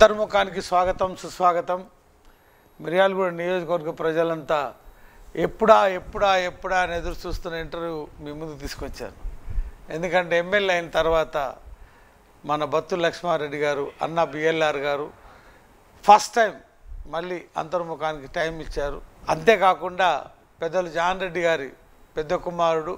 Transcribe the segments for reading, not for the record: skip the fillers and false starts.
అంతర్ముఖానికి స్వాగతం సుస్వాగతం. మిర్యాలగూడ నియోజకవర్గ ప్రజలంతా ఎప్పుడా అని ఎదురు చూస్తున్న ఇంటర్వ్యూ మీ ముందు తీసుకొచ్చాను. ఎందుకంటే ఎమ్మెల్యే అయిన తర్వాత మన బత్తుల లక్ష్మారెడ్డి గారు, అన్న బిఎల్ఆర్ గారు ఫస్ట్ టైం మళ్ళీ అంతర్ముఖానికి టైం ఇచ్చారు. అంతేకాకుండా పెద్దలు జాన్ రెడ్డి గారి పెద్ద కుమారుడు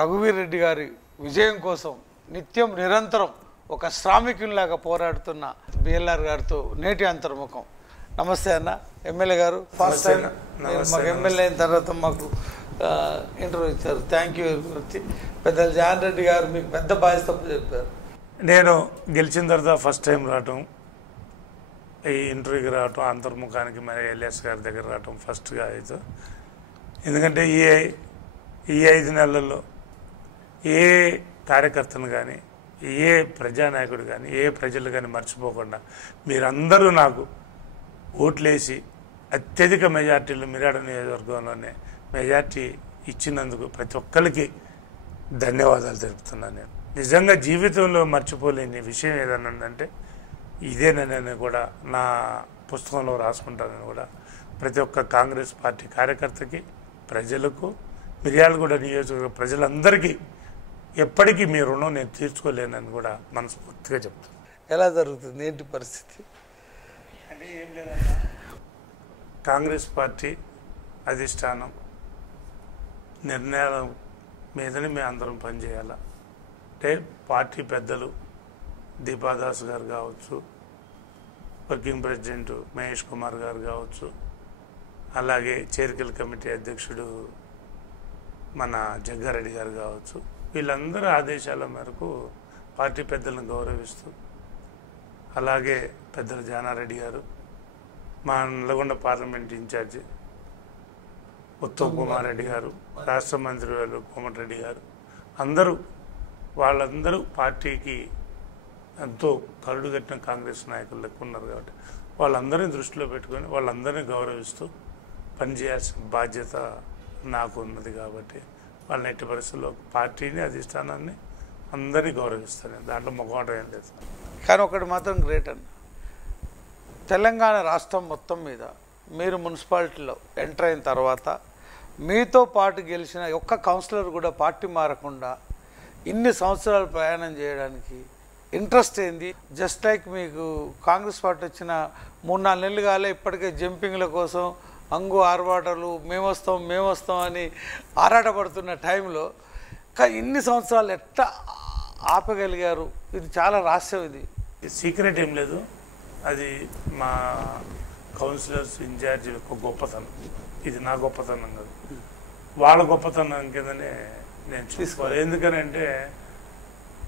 రఘువీర్ రెడ్డి గారి విజయం కోసం నిత్యం నిరంతరం ఒక శ్రామికునిలాగా పోరాడుతున్న బిఎల్ఆర్ గారితో నేటి అంతర్ముఖం. నమస్తే అన్న. ఎమ్మెల్యే గారు ఫస్ట్ టైం మాకు ఎమ్మెల్యే అయిన తర్వాత మాకు ఇంటర్వ్యూ ఇచ్చారు. థ్యాంక్ యూ గురించి. పెద్దలు జాన్ రెడ్డి గారు మీకు పెద్ద బాధ్యత చెప్పారు. నేను గెలిచిన తర్వాత ఫస్ట్ టైం రావటం, ఈ ఇంటర్వ్యూకి రావటం, అంతర్ముఖానికి మరి ఎల్ఎస్ గారి దగ్గర రావటం ఫస్ట్గా అయితే. ఎందుకంటే ఈ 5 నెలల్లో ఏ కార్యకర్తను కానీ, ఏ ప్రజానాయకుడు కానీ, ఏ ప్రజలు కానీ మర్చిపోకుండా మీరందరూ నాకు ఓట్లేసి అత్యధిక మెజార్టీలు మిర్యాడ నియోజకవర్గంలోనే మెజార్టీ ఇచ్చినందుకు ప్రతి ఒక్కరికి ధన్యవాదాలు తెలుపుతున్నాను. నేను నిజంగా జీవితంలో మర్చిపోలేని విషయం ఏదన్నంటే ఇదేనని కూడా నా పుస్తకంలో రాసుకుంటానని కూడా ప్రతి ఒక్క కాంగ్రెస్ పార్టీ కార్యకర్తకి, ప్రజలకు, మిర్యాలగూడ నియోజకవర్గ ప్రజలందరికీ ఎప్పటికీ మీ రుణం నేను తీర్చుకోలేనని కూడా మనస్ఫూర్తిగా చెప్తాను. ఎలా జరుగుతుంది, ఏంటి పరిస్థితి అంటే ఏం లేదన్నా, కాంగ్రెస్ పార్టీ అధిష్టానం నిర్ణయాల మీదనే మేము అందరం పనిచేయాలి. అంటే పార్టీ పెద్దలు దీపాదాస్ గారు కావచ్చు, వర్కింగ్ ప్రెసిడెంట్ మహేష్ కుమార్ గారు కావచ్చు, అలాగే చేరికల కమిటీ అధ్యక్షుడు మన జగ్గారెడ్డి గారు కావచ్చు, వీళ్ళందరూ ఆదేశాల మేరకు పార్టీ పెద్దలను గౌరవిస్తూ, అలాగే పెద్దలు జానారెడ్డి గారు, మా నల్గొండ పార్లమెంట్ ఇన్ఛార్జి ఉత్తమ్ కుమార్ రెడ్డి గారు, రాష్ట్ర మంత్రి కోమటిరెడ్డి గారు, వాళ్ళందరూ పార్టీకి ఎంతో కరుడుగట్టిన కాంగ్రెస్ నాయకులు లెక్క ఉన్నారు. కాబట్టి వాళ్ళందరినీ దృష్టిలో పెట్టుకొని వాళ్ళందరినీ గౌరవిస్తూ పనిచేయాల్సిన బాధ్యత నాకు ఉన్నది. కాబట్టి వాళ్ళని ఎట్టి పరిస్థితుల్లో పార్టీని, అధిష్టానాన్ని అందరినీ గౌరవిస్తాను. దాంట్లో మొగమాట ఏం లేదు. కానీ ఒకటి మాత్రం గ్రేట్ అన్న, తెలంగాణ రాష్ట్రం మొత్తం మీద మీరు మున్సిపాలిటీలో ఎంటర్ అయిన తర్వాత మీతో పాటు గెలిచిన ఒక్క కౌన్సిలర్ కూడా పార్టీ మారకుండా ఇన్ని సంవత్సరాలు ప్రయాణం చేయడానికి ఇంట్రెస్ట్ ఏంది? జస్ట్ లైక్ మీకు కాంగ్రెస్ పార్టీ వచ్చిన 3-4 నెలలు కాలే, ఇప్పటికే జంపింగ్ల కోసం అంగు ఆర్భాటాలు, మేము వస్తాం అని ఆరాటపడుతున్న టైంలో ఇన్ని సంవత్సరాలు ఎట్లా ఆపగలిగారు? ఇది చాలా రహస్యం. ఇది సీక్రెట్ ఏం లేదు, అది మా కౌన్సిలర్స్ ఇన్ఛార్జ్ యొక్క గొప్పతనం. ఇది నా గొప్పతనం కాదు, వాళ్ళ గొప్పతనం కిందనే నేను చూసుకోవాలి. ఎందుకనంటే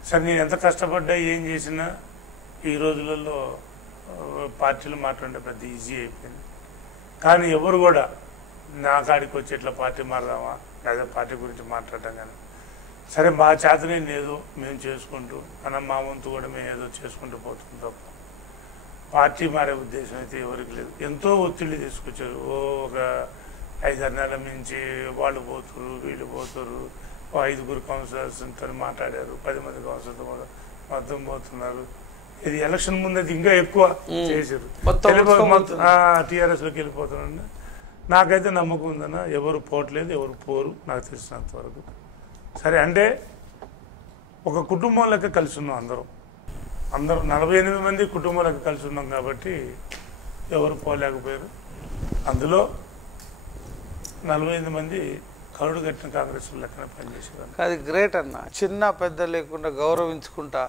సరే నేను ఎంత కష్టపడ్డా ఏం చేసినా ఈ రోజులలో పార్టీలు మాట్లాడే పెద్ద ఈజీ అయిపోయింది. కానీ ఎవరు కూడా నా కాడికి వచ్చి ఇట్లా పార్టీ మారదామా లేదా పార్టీ గురించి మాట్లాడటం కానీ, సరే మా చేతనే ఏదో మేము చేసుకుంటూ మా వంతు కూడా మేము ఏదో చేసుకుంటూ పోతుంది తప్ప పార్టీ మారే ఉద్దేశం అయితే ఎవరికి లేదు. ఎంతో ఒత్తిడి తీసుకొచ్చారు. ఒక 5-6 నెలల నుంచి వాళ్ళు పోతురు, వీళ్ళు పోతురు, 5 కౌన్సిలర్స్తో మాట్లాడారు, 10 మంది కౌన్సిలర్తో మొత్తం పోతున్నారు. ఇది ఎలక్షన్ ముందు అయితే ఇంకా ఎక్కువ చేశారు. టీఆర్ఎస్లోకి వెళ్ళిపోతున్నాను. నాకైతే నమ్మకం ఉందన్న, ఎవరు పోవట్లేదు, ఎవరు పోరు నాకు తెలిసినంత వరకు. సరే అంటే ఒక కుటుంబం లెక్క కలిసి ఉన్నాం అందరూ 48 మంది కుటుంబం లెక్క కలిసి ఉన్నాం. కాబట్టి ఎవరు పోలేకపోయారు. అందులో 48 మంది కరుడు కట్టిన కాంగ్రెస్ లెక్కన పనిచేసేవారు. అది గ్రేట్ అన్న. చిన్న పెద్ద లేకుండా గౌరవించుకుంటా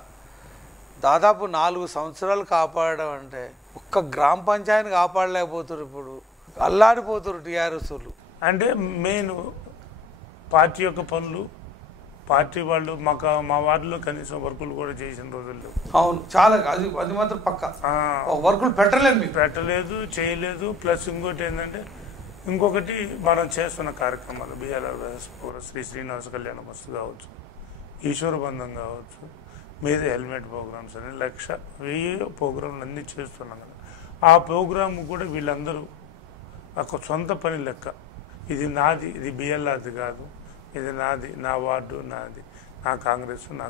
దాదాపు 4 సంవత్సరాలు కాపాడడం అంటే ఒక్క గ్రామ పంచాయతీని కాపాడలేకపోతారు. ఇప్పుడు అల్లాడిపోతారు టీఆర్ఎస్ వాళ్ళు. అంటే మెయిన్ పార్టీ యొక్క పనులు, పార్టీ వాళ్ళు మా వార్డులో కనీసం వర్కులు కూడా చేసిన రోజుల్లో. అవును, చాలా. అది మాత్రం పక్క వర్కులు పెట్టలేదు, చేయలేదు. ప్లస్ ఇంకొకటి మనం చేస్తున్న కార్యక్రమాలు బిఆర్ఆర్ఎస్ శ్రీ శ్రీనివాస కళ్యాణ మస్తు కావచ్చు, ఈశ్వర బంధం కావచ్చు, మీద హెల్మెట్ ప్రోగ్రామ్స్ అని 1,000 ప్రోగ్రాంలు అన్నీ చేస్తున్నాం కదా. ఆ ప్రోగ్రామ్ కూడా వీళ్ళందరూ ఒక సొంత పని లెక్క. ఇది నాది, ఇది బిఎల్ఆర్ది కాదు, ఇది నాది, నా వార్డు నాది, నా కాంగ్రెస్, నా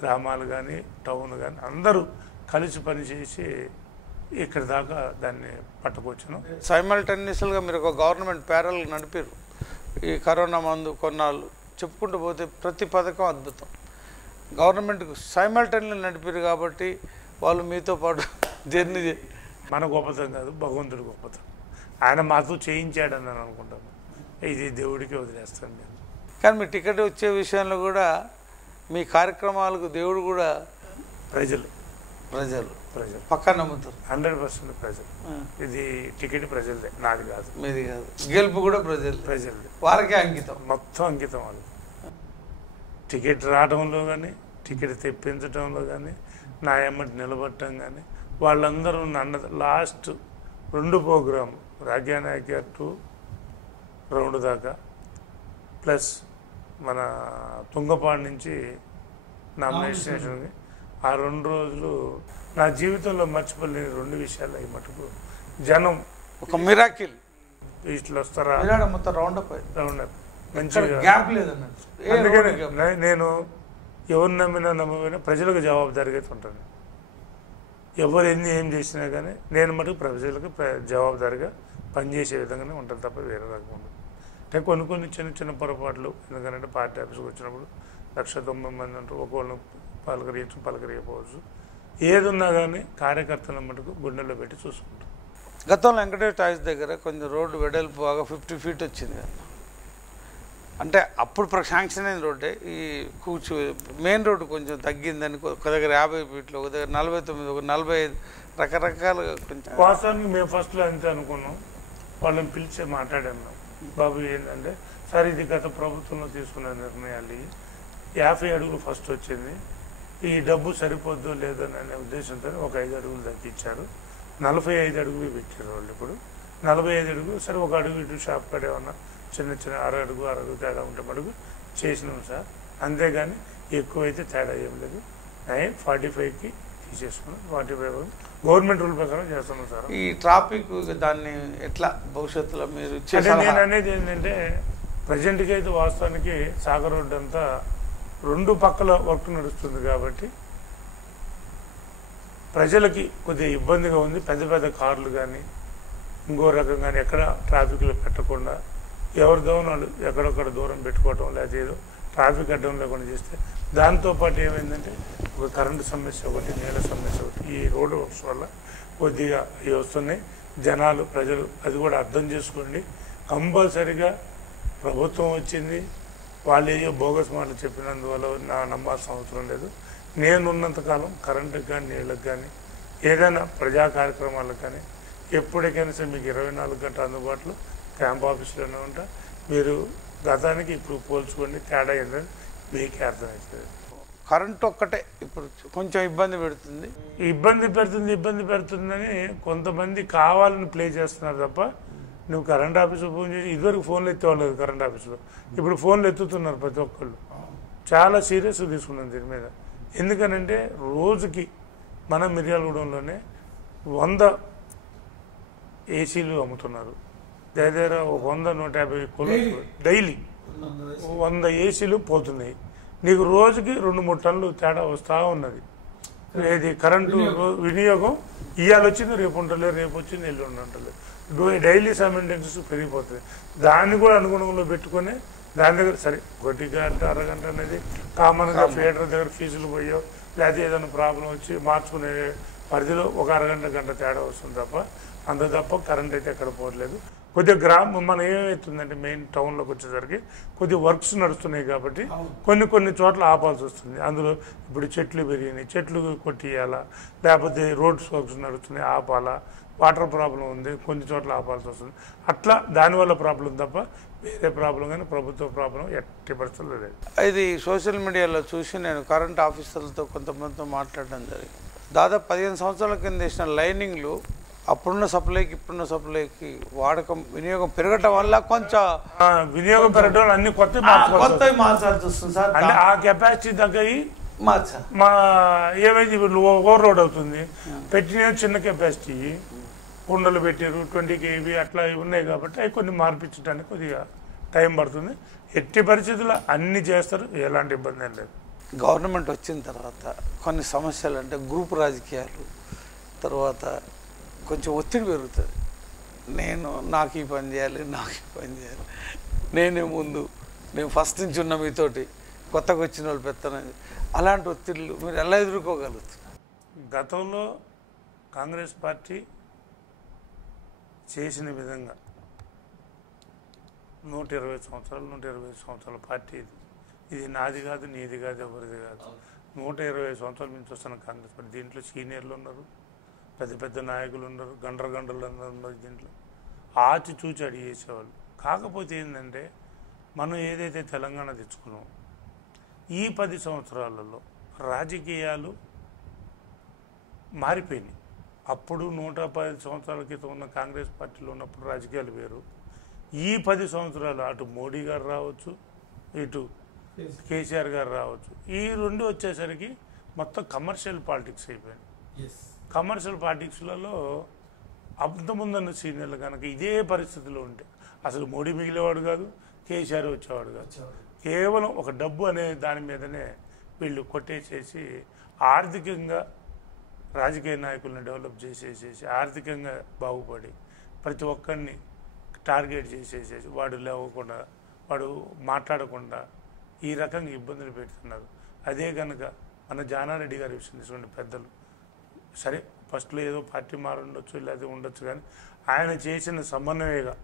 గ్రామాలు కానీ టౌన్ కానీ అందరూ కలిసి పనిచేసి ఇక్కడ దాకా దాన్ని పట్టుకొచ్చాను. సైమల్టేనియస్గా మీరు ఒక గవర్నమెంట్ ప్యారల్ నడిపారు ఈ కరోనా మందు కొన్నాళ్ళు చెప్పుకుంటూ పోతే ప్రతి పథకం అద్భుతం. గవర్నమెంట్కు సైమల్టేనియస్ నడిపారు కాబట్టి వాళ్ళు మీతో పాటు జర్నీ మన గొప్పతనం కాదు, భగవంతుడి గొప్పతనం. ఆయన మాతో చేయించాడని నేను అనుకుంటాను. ఇది దేవుడికి వదిలేస్తాను నేను. కానీ మీ టికెట్ వచ్చే విషయంలో కూడా మీ కార్యక్రమాలకు దేవుడు కూడా ప్రజలు పక్కా నమ్ముతారు. 100% ప్రజలు. ఇది టికెట్ ప్రజలదే, నాది కాదు, మీది కాదు. గెలుపు కూడా ప్రజలదే, వారికే అంకితం, మొత్తం అంకితం. వాళ్ళు టికెట్ రావడంలో కానీ, టికెట్ తెప్పించడంలో కానీ, నా ఎమ్మటి నిలబడటం కానీ, వాళ్ళందరూ నన్ను లాస్ట్ 2 ప్రోగ్రాం రాజ్యానాయక్ 2 రౌండ్ దాకా ప్లస్ మన తుంగపాడు నుంచి నామినేషన్కి ఆ 2 రోజులు నా జీవితంలో మర్చిపోలేని 2 విషయాలు అవి మటుకు. జనం ఒక మిరాకిల్ ఇట్లా వస్తారా మొత్తం రౌండ్ అప్ మంచిగా. అందుకని నేను ఎవరు నమ్మినా ప్రజలకు జవాబుదారీగా ఉంటాను. ఎవరు ఏం చేసినా కానీ నేను మటుకు ప్రజలకు జవాబుదారీగా పనిచేసే విధంగానే ఉంటుంది తప్ప వేరే రకం ఉండదు. అంటే కొన్ని చిన్న పొరపాట్లు. ఎందుకంటే పార్టీ ఆఫీస్కి వచ్చినప్పుడు 190 మంది ఉంటారు, ఒకళ్ళు పలకరియకపోవచ్చు. ఏది ఉన్నా కానీ కార్యకర్తల మటుకు గుండెల్లో పెట్టి చూసుకుంటాం. గతంలో వెంకటేశ్వర టాయిస్ దగ్గర కొంచెం రోడ్డు వెడల్పు బాగా 50 feet వచ్చింది కదా, అంటే అప్పుడు శాంక్షన్ అయిన రోడ్డే. ఈ మెయిన్ రోడ్డు కొంచెం తగ్గిందని ఒక దగ్గర 50 feet, ఒక దగ్గర 49, ఒక 45 రకరకాలుగా కొంచెం. వాస్తవానికి మేము ఫస్ట్లో అంతే అనుకున్నాం. వాళ్ళని పిలిచి మాట్లాడాము, బాబు ఏంటంటే సార్ ఇది గత ప్రభుత్వంలో తీసుకున్న నిర్ణయాలు, 50 అడుగులు ఫస్ట్ వచ్చింది, ఈ డబ్బు సరిపోద్దో లేదో అనే ఉద్దేశంతో ఒక 5 అడుగులు తగ్గించారు, 45 అడుగులు పెట్టారు వాళ్ళు. ఇప్పుడు 45 అడుగులు సరే, ఒక అడుగు ఇటు షాప్ కాడే ఉన్నా చిన్న 6 అడుగు తేడా ఉంటే మడుగు చేసినాం సార్, అంతేగాని ఎక్కువైతే తేడా ఏం లేదు. 9:45కి తీసేసుకున్నాం, 45 గవర్నమెంట్ రూల్ ప్రకారం చేస్తున్నాం సార్. ఈ ట్రాఫిక్ దాన్ని ఎట్లా భవిష్యత్తులో మీరు నేను అనేది ఏంటంటే ప్రజెంట్కి అయితే వాస్తవానికి సాగర్ రోడ్డు అంతా 2 పక్కల వర్క్ నడుస్తుంది కాబట్టి ప్రజలకి కొద్దిగా ఇబ్బందిగా ఉంది. పెద్ద కార్లు కానీ ఇంకో రకం కానీ ఎక్కడ ట్రాఫిక్లో పెట్టకుండా ఎవరి దోవనాలు ఎక్కడొక్కడ దూరం పెట్టుకోవటం, లేకపోతే ఏదో ట్రాఫిక్ అడ్డం లేకుండా చేస్తే దాంతోపాటు ఏమైందంటే ఒక కరెంటు సమస్య ఒకటి, నీళ్ళ సమస్య ఒకటి, ఈ రోడ్డు వర్క్స్ వల్ల కొద్దిగా ఇవి వస్తున్నాయి. జనాలు ప్రజలు అది కూడా అర్థం చేసుకోండి. కంపల్సరిగా ప్రభుత్వం వచ్చింది, వాళ్ళు ఏదో బోగస్ మాటలు చెప్పినందువల్ల నా నమ్మాల్సిన అవసరం లేదు. నేనున్నంతకాలం కరెంటుకి కానీ నీళ్ళకి కానీ ఏదైనా ప్రజా కార్యక్రమాలకు కానీ ఎప్పటికైనా సరే మీకు 24 గంటలు అందుబాటులో క్యాంప్ ఆఫీసులోనే ఉంటా. మీరు గతానికి ఇప్పుడు పోల్చుకోండి, తేడా ఏంటంటే మీకే అర్థమవుతుంది. కరెంట్ ఒక్కటే ఇప్పుడు కొంచెం ఇబ్బంది పెడుతుందని కొంతమంది కావాలని ప్లే చేస్తున్నారు తప్ప, నువ్వు కరెంట్ ఆఫీసు ఫోన్ చేసి ఇదివరకు ఫోన్లు ఎత్తేవాళ్ళు కరెంట్ ఆఫీసులో, ఇప్పుడు ఫోన్లు ఎత్తుతున్నారు ప్రతి ఒక్కళ్ళు. చాలా సీరియస్గా తీసుకున్నాను దీని మీద. ఎందుకనంటే రోజుకి మన మిర్యాలగూడెంలోనే 100 ఏసీలు అమ్ముతున్నారు. దగ్గర 100-150 కూలర్లు డైలీ 100 ఏసీలు పోతున్నాయి. నీకు రోజుకి 2-3 టన్నులు తేడా వస్తూ ఉన్నది. ఇది కరెంటు వినియోగం ఇవాళ వచ్చింది రేపు ఉండలేదు, రేపు వచ్చింది ఎల్లుండి ఉండలేదు. డైలీ సైమల్టేనియస్ పెరిగిపోతుంది. దాన్ని కూడా అనుగుణంలో పెట్టుకొని దాని దగ్గర సరే 1 గంట 1/2 గంట అనేది కామన్గా ఫీడర్ దగ్గర ఫీజులు పోయో లేకపోతే ఏదైనా ప్రాబ్లం వచ్చి మార్చుకునే పరిధిలో ఒక 1/2 గంట తేడా వస్తుంది తప్ప, అంత తప్ప కరెంట్ అయితే ఎక్కడ పోవట్లేదు. కొద్దిగా గ్రామం మనం ఏమవుతుందంటే మెయిన్ టౌన్లోకి వచ్చేసరికి కొద్దిగా వర్క్స్ నడుస్తున్నాయి కాబట్టి కొన్ని చోట్ల ఆపాల్సి వస్తుంది. అందులో ఇప్పుడు చెట్లు పెరిగినాయి, చెట్లు కొట్టియాలా, లేకపోతే రోడ్స్ వర్క్స్ నడుస్తున్నాయి ఆపాలా, వాటర్ ప్రాబ్లం ఉంది కొన్ని చోట్ల ఆపాల్సి వస్తుంది. అట్లా దానివల్ల ప్రాబ్లం తప్ప వేరే ప్రాబ్లం కానీ ప్రభుత్వ ప్రాబ్లం ఎట్టి పరిస్థితుల్లో లేదు. ఇది సోషల్ మీడియాలో చూసి నేను కరెంట్ ఆఫీసర్లతో కొంతమందితో మాట్లాడడం జరిగింది. దాదాపు 15 సంవత్సరాల కింద వేసిన లైనింగ్లు అప్పుడున్న సప్లైకి ఇప్పుడున్న సప్లైకి వాడకం వినియోగం పెరగటం వల్ల కొంచెం వినియోగం పెరగడం అన్ని కొత్త మార్చాల్సి వస్తుంది సార్. అంటే ఆ కెపాసిటీ తగ్గయి మా ఏమైంది ఓవర్ లోడ్ అవుతుంది. పెట్టిన చిన్న కెపాసిటీ కుండలు పెట్టారు 20 kV అట్లా ఉన్నాయి కాబట్టి అవి కొన్ని మార్పించడానికి కొద్దిగా టైం పడుతుంది. ఎట్టి పరిస్థితుల్లో అన్ని చేస్తారు, ఎలాంటి ఇబ్బంది ఏం లేదు. గవర్నమెంట్ వచ్చిన తర్వాత కొన్ని సమస్యలు అంటే గ్రూప్ రాజకీయాలు తర్వాత కొంచెం ఒత్తిడి పెరుగుతుంది. నాకు ఈ పని చేయాలి, నాకు ఈ పని చేయాలి, నేను ఫస్ట్ నుంచి ఉన్న మీతోటి కొత్తగా వచ్చిన వాళ్ళు పెత్తనని, అలాంటి ఒత్తిళ్ళు మీరు ఎలా ఎదుర్కోగలుగుతున్నారు? గతంలో కాంగ్రెస్ పార్టీ చేసిన విధంగా 120 సంవత్సరాల పార్టీ ఇది నాది కాదు, నీది కాదు, ఎవరిది కాదు. 120 సంవత్సరాల నుంచి వస్తున్న కాంగ్రెస్ పార్టీ. దీంట్లో సీనియర్లు ఉన్నారు, పెద్ద పెద్ద నాయకులు ఉన్నారు, గంటలు ఉన్నారు. దీంట్లో ఆచి చూచి అడిగి చేసేవాళ్ళు. కాకపోతే ఏంటంటే మనం ఏదైతే తెలంగాణ తెచ్చుకున్నాం ఈ 10 సంవత్సరాలలో రాజకీయాలు మారిపోయినాయి. అప్పుడు 110 సంవత్సరాల క్రితం ఉన్న కాంగ్రెస్ పార్టీలో ఉన్నప్పుడు రాజకీయాలు వేరు. ఈ 10 సంవత్సరాలు అటు మోడీ గారు రావచ్చు, ఇటు కేసీఆర్ గారు రావచ్చు, ఈ రెండు వచ్చేసరికి మొత్తం కమర్షియల్ పాలిటిక్స్ అయిపోయింది. కమర్షియల్ పాలిటిక్స్లలో అంతముందన్న సీనియర్లు కనుక ఇదే పరిస్థితిలో ఉంటే అసలు మోడీ మిగిలేవాడు కాదు, కేసీఆర్ వచ్చేవాడు కాదు. కేవలం ఒక డబ్బు అనే దాని మీదనే వీళ్ళు కొట్టేసేసి ఆర్థికంగా రాజకీయ నాయకులను డెవలప్ చేసేసేసి ఆర్థికంగా బాగుపడి ప్రతి ఒక్కరిని టార్గెట్ చేసేసేసి వాడు లేవకుండా వాడు మాట్లాడకుండా ఈ రకంగా ఇబ్బందులు పెడుతున్నారు. అదే కనుక మన జానారెడ్డి గారి విషయం తీసుకునే పెద్దలు సరే ఫస్ట్లో ఏదో పార్టీ మారుండొచ్చు లేదా ఉండొచ్చు, కానీ ఆయన చేసిన సమన్వయగా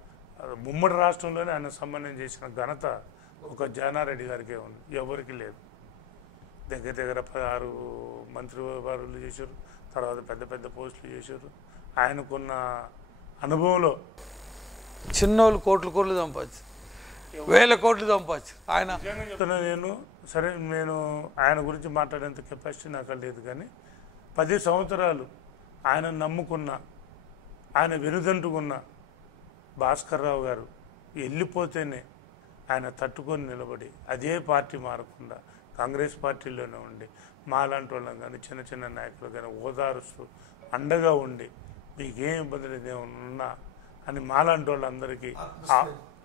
ఉమ్మడి రాష్ట్రంలోనే ఆయన సమన్వయం చేసిన ఘనత ఒక జానారెడ్డి గారికే ఉంది, ఎవరికి లేదు. దగ్గర 16 మంత్రివర్యులు చేశారు, తర్వాత పెద్ద పెద్ద పోస్టులు చేశారు. ఆయనకున్న అనుభవంలో చిన్నోళ్ళు కోట్లు సంపాదించు, వేల కోట్లు సంపాదించు. నేను ఆయన గురించి మాట్లాడేంత కెపాసిటీ నాకు లేదు, కానీ 10 సంవత్సరాలు ఆయన నమ్ముకున్న, ఆయన వెనుదంటుకున్న భాస్కర్ రావు గారు వెళ్ళిపోతేనే ఆయన తట్టుకొని నిలబడి అదే పార్టీ మారకుండా కాంగ్రెస్ పార్టీలోనే ఉండి మాలాంటి వాళ్ళం కానీ చిన్న చిన్న నాయకులు కానీ ఓదారుస్తూ అండగా ఉండి మీకేం ఇబ్బంది లేదు ఏమన్నా అని మాలాంటి వాళ్ళందరికీ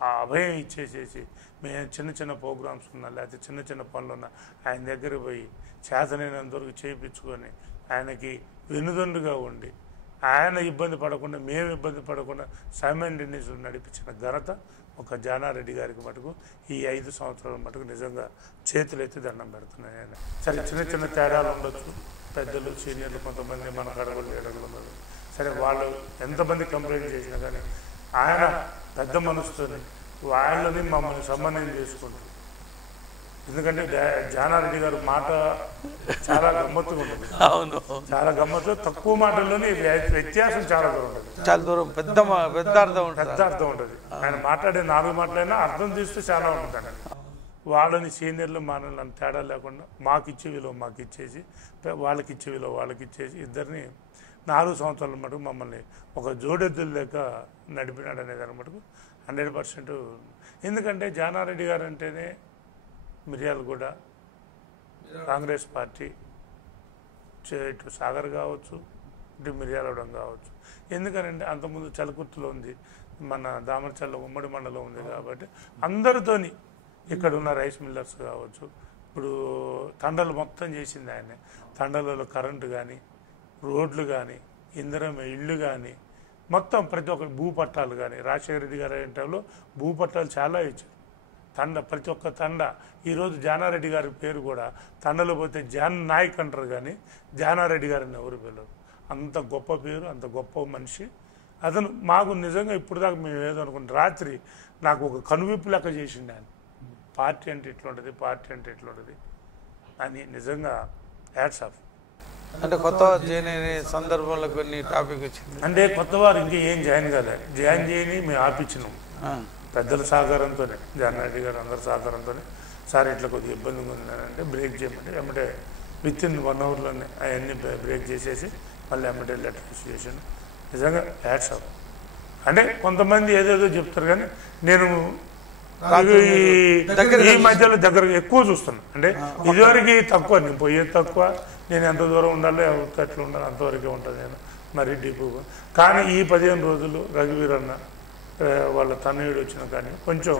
ఆ అభయం ఇచ్చేసేసి మేము చిన్న చిన్న ప్రోగ్రామ్స్ ఉన్నా లేకపోతే చిన్న చిన్న పనులు ఉన్నా ఆయన దగ్గర పోయి చేతనైనంతవరకు చేయించుకొని ఆయనకి వెనుదండుగా ఉండి ఆయన ఇబ్బంది పడకుండా మేము ఇబ్బంది పడకుండా సైమల్టేనియస్గా నడిపించిన ఘనత ఒక జానారెడ్డి గారికి మటుకు ఈ 5 సంవత్సరాల మటుకు నిజంగా చేతులెత్తి దండం పెడుతున్నాను. సరే చిన్న చిన్న తేడాలు ఉండొచ్చు, పెద్దలు సీనియర్లు కొంతమంది మన అడగలు ఉన్నారు. సరే వాళ్ళు ఎంతమంది కంప్లైంట్ చేసినా కానీ ఆయన పెద్ద మనసుతోని వాళ్ళని మమ్మల్ని సమన్వయం చేసుకుంటారు. ఎందుకంటే జానారెడ్డి గారు మాట చాలా గమ్మత్తుగా ఉంటుంది. అవును, చాలా గమ్మత్తు. తక్కువ మాటల్లోనే వ్యత్యాసం చాలా దూరం ఉంటుంది, చాలా దూరం, పెద్ద అర్థం ఉంటుంది. ఆయన మాట్లాడే 4 మాటలైనా అర్థం తీస్తే చాలా ఉంటుంది. వాళ్ళని సీనియర్లు మనల్ని అంత తేడా లేకుండా మాకు ఇచ్చే విలువ మాకు ఇచ్చేసి వాళ్ళకి ఇచ్చే విలువ వాళ్ళకి ఇచ్చేసి ఇద్దరిని 4 సంవత్సరాల మటుకు మమ్మల్ని ఒక జోడెద్దులు లేక నడిపినాడు అనేదాని మటుకు 100%. ఎందుకంటే జానారెడ్డి గారు అంటేనే మిర్యాలగూడ కాంగ్రెస్ పార్టీ, ఇటు సాగర్ కావచ్చు, ఇటు మిర్యాలగూడెం కావచ్చు. ఎందుకనంటే అంతకుముందు చలకుర్తిలో ఉంది, మన దామరచల్ల ఉమ్మడి మండలం ఉంది కాబట్టి అందరితోని ఇక్కడ ఉన్న రైస్ మిల్లర్స్ కావచ్చు. ఇప్పుడు తండలు మొత్తం చేసింది ఆయనే. తండలలో కరెంటు కానీ, రోడ్లు కానీ, ఇందిరమ్మ ఇళ్ళు కానీ, మొత్తం ప్రతి ఒక్క భూపట్టాలు కానీ రాజశేఖర రెడ్డి గారి టైంలో భూపట్టాలు చాలా ఇచ్చారు. తండ ప్రతి ఒక్క తండ ఈరోజు జానారెడ్డి గారి పేరు కూడా తండలో పోతే జాన్ నాయక్ అంటారు, కానీ జానారెడ్డి గారిని ఎవరు పిల్లరు. అంత గొప్ప పేరు, అంత గొప్ప మనిషి అతను. మాకు నిజంగా ఇప్పుడు దాకా మేము ఏదో అనుకుంటే రాత్రి నాకు ఒక కనువిప్పు లెక్క చేసిండు ఆయన. పార్టీ అంటే ఇట్లుంటుంది, పార్టీ అంటే ఇట్లుంటుంది అని నిజంగా హ్యాట్స్ ఆఫ్. అంటే కొత్త జాయిన్ అయిన సందర్భంలో కొన్ని టాపిక్ వచ్చింది. అంటే కొత్త వారు ఇంకా ఏం జాయిన్ కాలేదు, జాయిన్ చేయని మేము ఆపించినాం పెద్దల సహకారంతోనే, జానారెడ్డి గారు అందరి సహకారంతోనే. సార్ ఇట్లా కొద్దిగా ఇబ్బందిగా ఉందంటే బ్రేక్ చేయమంటే ఎమ్మటే విత్ ఇన్ 1 అవర్లోనే అవన్నీ బ్రేక్ చేసేసి మళ్ళీ ఎమ్మటే లెటర్ ఇష్యూ చేసాను. నిజంగా హ్యాట్స్ ఆఫ్. అంటే కొంతమంది ఏదేదో చెప్తారు, కానీ నేను ఈ మధ్యలో దగ్గర ఎక్కువ చూస్తున్నాను. అంటే ఇదివరకు తక్కువ, నేను పోయేది తక్కువ, నేను ఎంత దూరం ఉండాలో ఎట్లా ఉండాలి అంతవరకే ఉంటుంది నేను మరీ డీపుగా. కానీ ఈ 15 రోజులు రఘువీరన్న వాళ్ళ తనయుడు వచ్చిన కానీ కొంచెం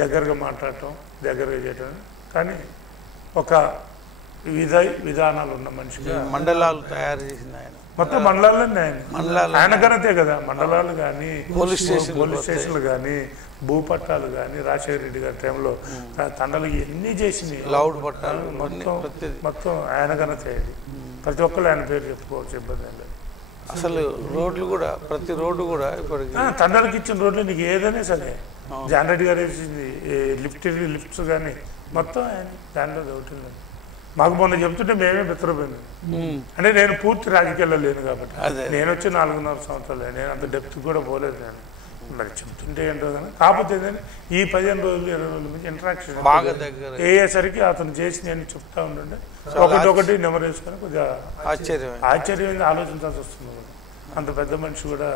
దగ్గరగా మాట్లాడటం, దగ్గరగా చేయటం, కానీ ఒక విధానాలు ఉన్న మనిషిగా మండలాలు తయారు చేసిన ఆయన మొత్తం మండలాలన్నీ ఆయన ఘనతే కదా. మండలాలు కానీ పోలీస్ స్టేషన్లు కానీ భూపట్టాలు కానీ రాజశేఖర రెడ్డి గారి టైంలో తండలు ఎన్ని చేసినాయి, లౌడ్ పట్టాలు మొత్తం ఆయన ఘనతే. ప్రతి ఒక్కళ్ళు ఆయన పేరు చెప్పుకోవచ్చు, ఇబ్బంది ఏం లేదు. అసలు రోడ్లు కూడా ప్రతి రోడ్డు కూడా ఇప్పటికి తండలకి ఇచ్చిన రోడ్లు నీకు ఏదైనా సరే జాన్ రెడ్డి గారు వేసింది, లిఫ్ట్స్ కానీ మొత్తం ఆయన దాంట్లో అవుతుంది. మాకు మొన్న చెప్తుంటే మేమే బెత్తరపోయినాం. అంటే నేను పూర్తి రాజకీయాల్లో లేను కాబట్టి, నేను వచ్చి 4.5 సంవత్సరాలు, నేను అంత డెప్త్ కూడా పోలేదు. నేను మరి చెప్తుంటే ఏంటో కానీ, కాకపోతే ఈ 15 రోజులు 20 రోజుల నుంచి ఇంటరాక్షన్ బాగా దగ్గర అయ్యేసరికి అతను చేసి నేను చెప్తా ఉంటుండే ఒకటి నెంబర్ వేసుకొని కొద్దిగా ఆశ్చర్యమైంది, ఆలోచించాల్సి వస్తుంది. అంత పెద్ద మనిషి కూడా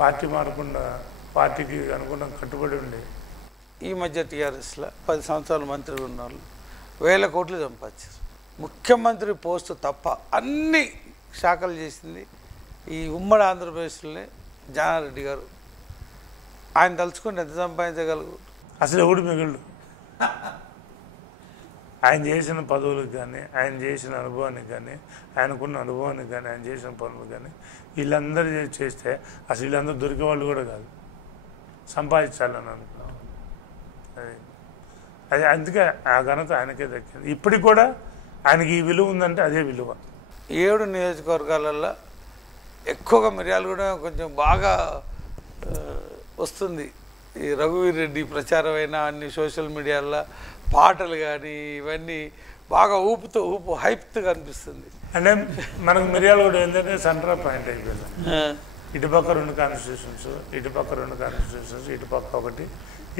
పార్టీ మారకుండా పార్టీకి అనుగుణంగా కట్టుబడి ఉండి ఈ మధ్య టీఆర్ఎస్లో 10 సంవత్సరాలు మంత్రిగా ఉన్న వాళ్ళు 1000 కోట్లు సంపాదించారు. ముఖ్యమంత్రి పోస్టు తప్ప అన్ని శాఖలు చేసింది ఈ ఉమ్మడి ఆంధ్రప్రదేశ్లోనే జానారెడ్డి గారు. ఆయన తలుచుకుంటే ఎంత సంపాదించగలరు? అసలు ఎవడు మిగుళ్ళు. ఆయన చేసిన పదవులకు కానీ, ఆయన చేసిన అనుభవానికి కానీ, ఆయనకున్న అనుభవానికి కానీ, ఆయన చేసిన పనులకు కానీ వీళ్ళందరూ చేస్తే అసలు వీళ్ళందరూ దొరికే వాళ్ళు కూడా కాదు. సంపాదించాలని అనుకున్నాను. అది అందుకే ఆ ఘనత ఆయనకే దక్కింది. ఇప్పటికి కూడా ఆయనకి ఈ విలువ ఉందంటే అదే విలువ. 7 నియోజకవర్గాలలో ఎక్కువగా మిర్యాలగూడ కొంచెం బాగా వస్తుంది. ఈ రఘువీర్ రెడ్డి ప్రచారం అయినా అన్ని సోషల్ మీడియాలో పాటలు కానీ ఇవన్నీ బాగా ఊపు హైప్గా అనిపిస్తుంది. అంటే మనకు మిర్యాలగూడ ఏంటంటే సెంటర్ పాయింట్ అయిపోయింది. ఇటుపక్క 2 కాన్స్టిట్యూషన్స్, ఇటుపక్క 2 కాన్స్టిట్యూషన్స్, ఇటుపక్క ఒకటి,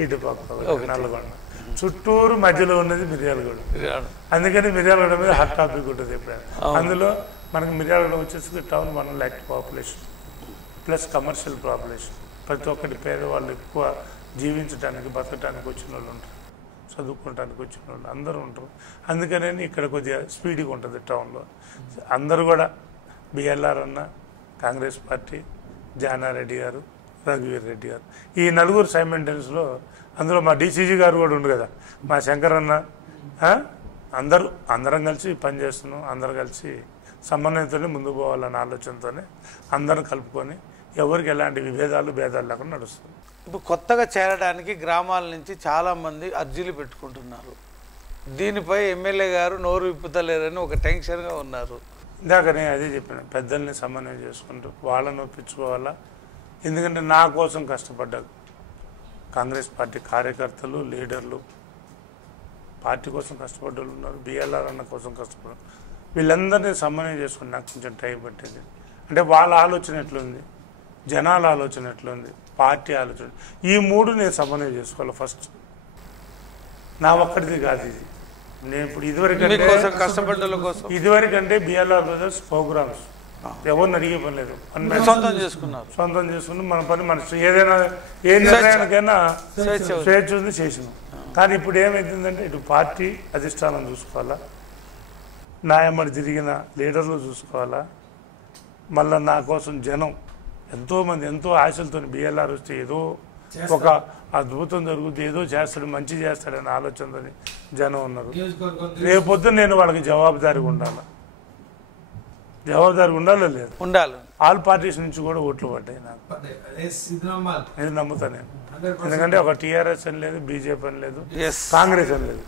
ఇటుపక్క ఒకటి, నల్లగొండ చుట్టూరు మధ్యలో ఉన్నది మిర్యాలగూడ. అందుకని మిర్యాలగూడ మీద హాట్ టాపిక్ ఉంటుంది ఎప్పుడైనా. అందులో మనకి మిర్యాలగూడ వచ్చేసి town 1 lakh population plus commercial population. ప్రతి ఒక్కటి పేదవాళ్ళు ఎక్కువ జీవించడానికి బతకడానికి వచ్చిన వాళ్ళు ఉంటారు, చదువుకోవడానికి వచ్చిన వాళ్ళు అందరూ ఉంటారు. అందుకనే ఇక్కడ కొద్దిగా స్పీడ్గా ఉంటుంది టౌన్లో. అందరూ కూడా బిఎల్ఆర్ అన్న, కాంగ్రెస్ పార్టీ, జానారెడ్డి గారు, రఘువీర్ రెడ్డి గారు, ఈ నలుగురు సైమెంటెన్స్లో. అందులో మా డీసీజీ గారు కూడా ఉండు కదా, మా శంకర్ అన్న, అందరం కలిసి పనిచేస్తున్నాం. అందరూ కలిసి సమన్వయంతోనే ముందుకు పోవాలన్న ఆలోచనతోనే అందరం కలుపుకొని ఎవరికి ఎలాంటి భేదాలు లేకుండా నడుస్తుంది. ఇప్పుడు కొత్తగా చేరడానికి గ్రామాల నుంచి చాలామంది అర్జీలు పెట్టుకుంటున్నారు. దీనిపై ఎమ్మెల్యే గారు నోరు విప్పుతలేరని ఒక టెన్షన్గా ఉన్నారు. ఇందాక నేను అదే చెప్పాను, పెద్దల్ని సమన్వయం చేసుకుంటూ వాళ్ళని ఒప్పించుకోవాలా. ఎందుకంటే నా కోసం కష్టపడ్డా కాంగ్రెస్ పార్టీ కార్యకర్తలు, లీడర్లు, పార్టీ కోసం కష్టపడ్డలు ఉన్నారు, బిఎల్ఆర్ అన్న కోసం కష్టపడ్డారు. వీళ్ళందరినీ సమన్వయం చేసుకుని నాకు కొంచెం టైం పట్టింది. అంటే వాళ్ళ ఆలోచన ఎట్లుంది, జనాల ఆలోచన ఎట్లుంది, పార్టీ ఆలోచన, ఈ 3 నేను సమన్వయం చేసుకోవాలి ఫస్ట్. నా ఒక్కడిది కాదు ఇది. నేను ఇప్పుడు ఇదివరకంటే బిఎల్ఆర్ బ్రదర్స్ ప్రోగ్రామ్స్ ఎవరిని అడిగే పని లేదు, సొంతం చేసుకుని మన పని మన ఏదైనా ఏ నిర్ణయానికైనా స్వేచ్ఛ ఉంది చేసినాం. కానీ ఇప్పుడు ఏమైతుందంటే ఇటు పార్టీ అధిష్టానం చూసుకోవాలా, నాయమ్మడి తిరిగిన లీడర్లు చూసుకోవాలా, మళ్ళీ నా కోసం జనం ఎంతోమంది ఎంతో ఆశలతో బిఎల్ఆర్ వస్తే ఏదో ఒక అద్భుతం జరుగుతుంది, ఏదో చేస్తాడు, మంచి చేస్తాడని ఆలోచనతో జనం ఉన్నారు. రేపొద్దు నేను వాళ్ళకి జవాబుదారీగా ఉండాలి. లేదు ఉండాలి. ఆల్ పార్టీస్ నుంచి కూడా ఓట్లు పడ్డాయి నాకు. ఇది నమ్ముతా నేను. ఎందుకంటే ఒక టీఆర్ఎస్ అని లేదు, బీజేపీ అని లేదు, కాంగ్రెస్ అని లేదు,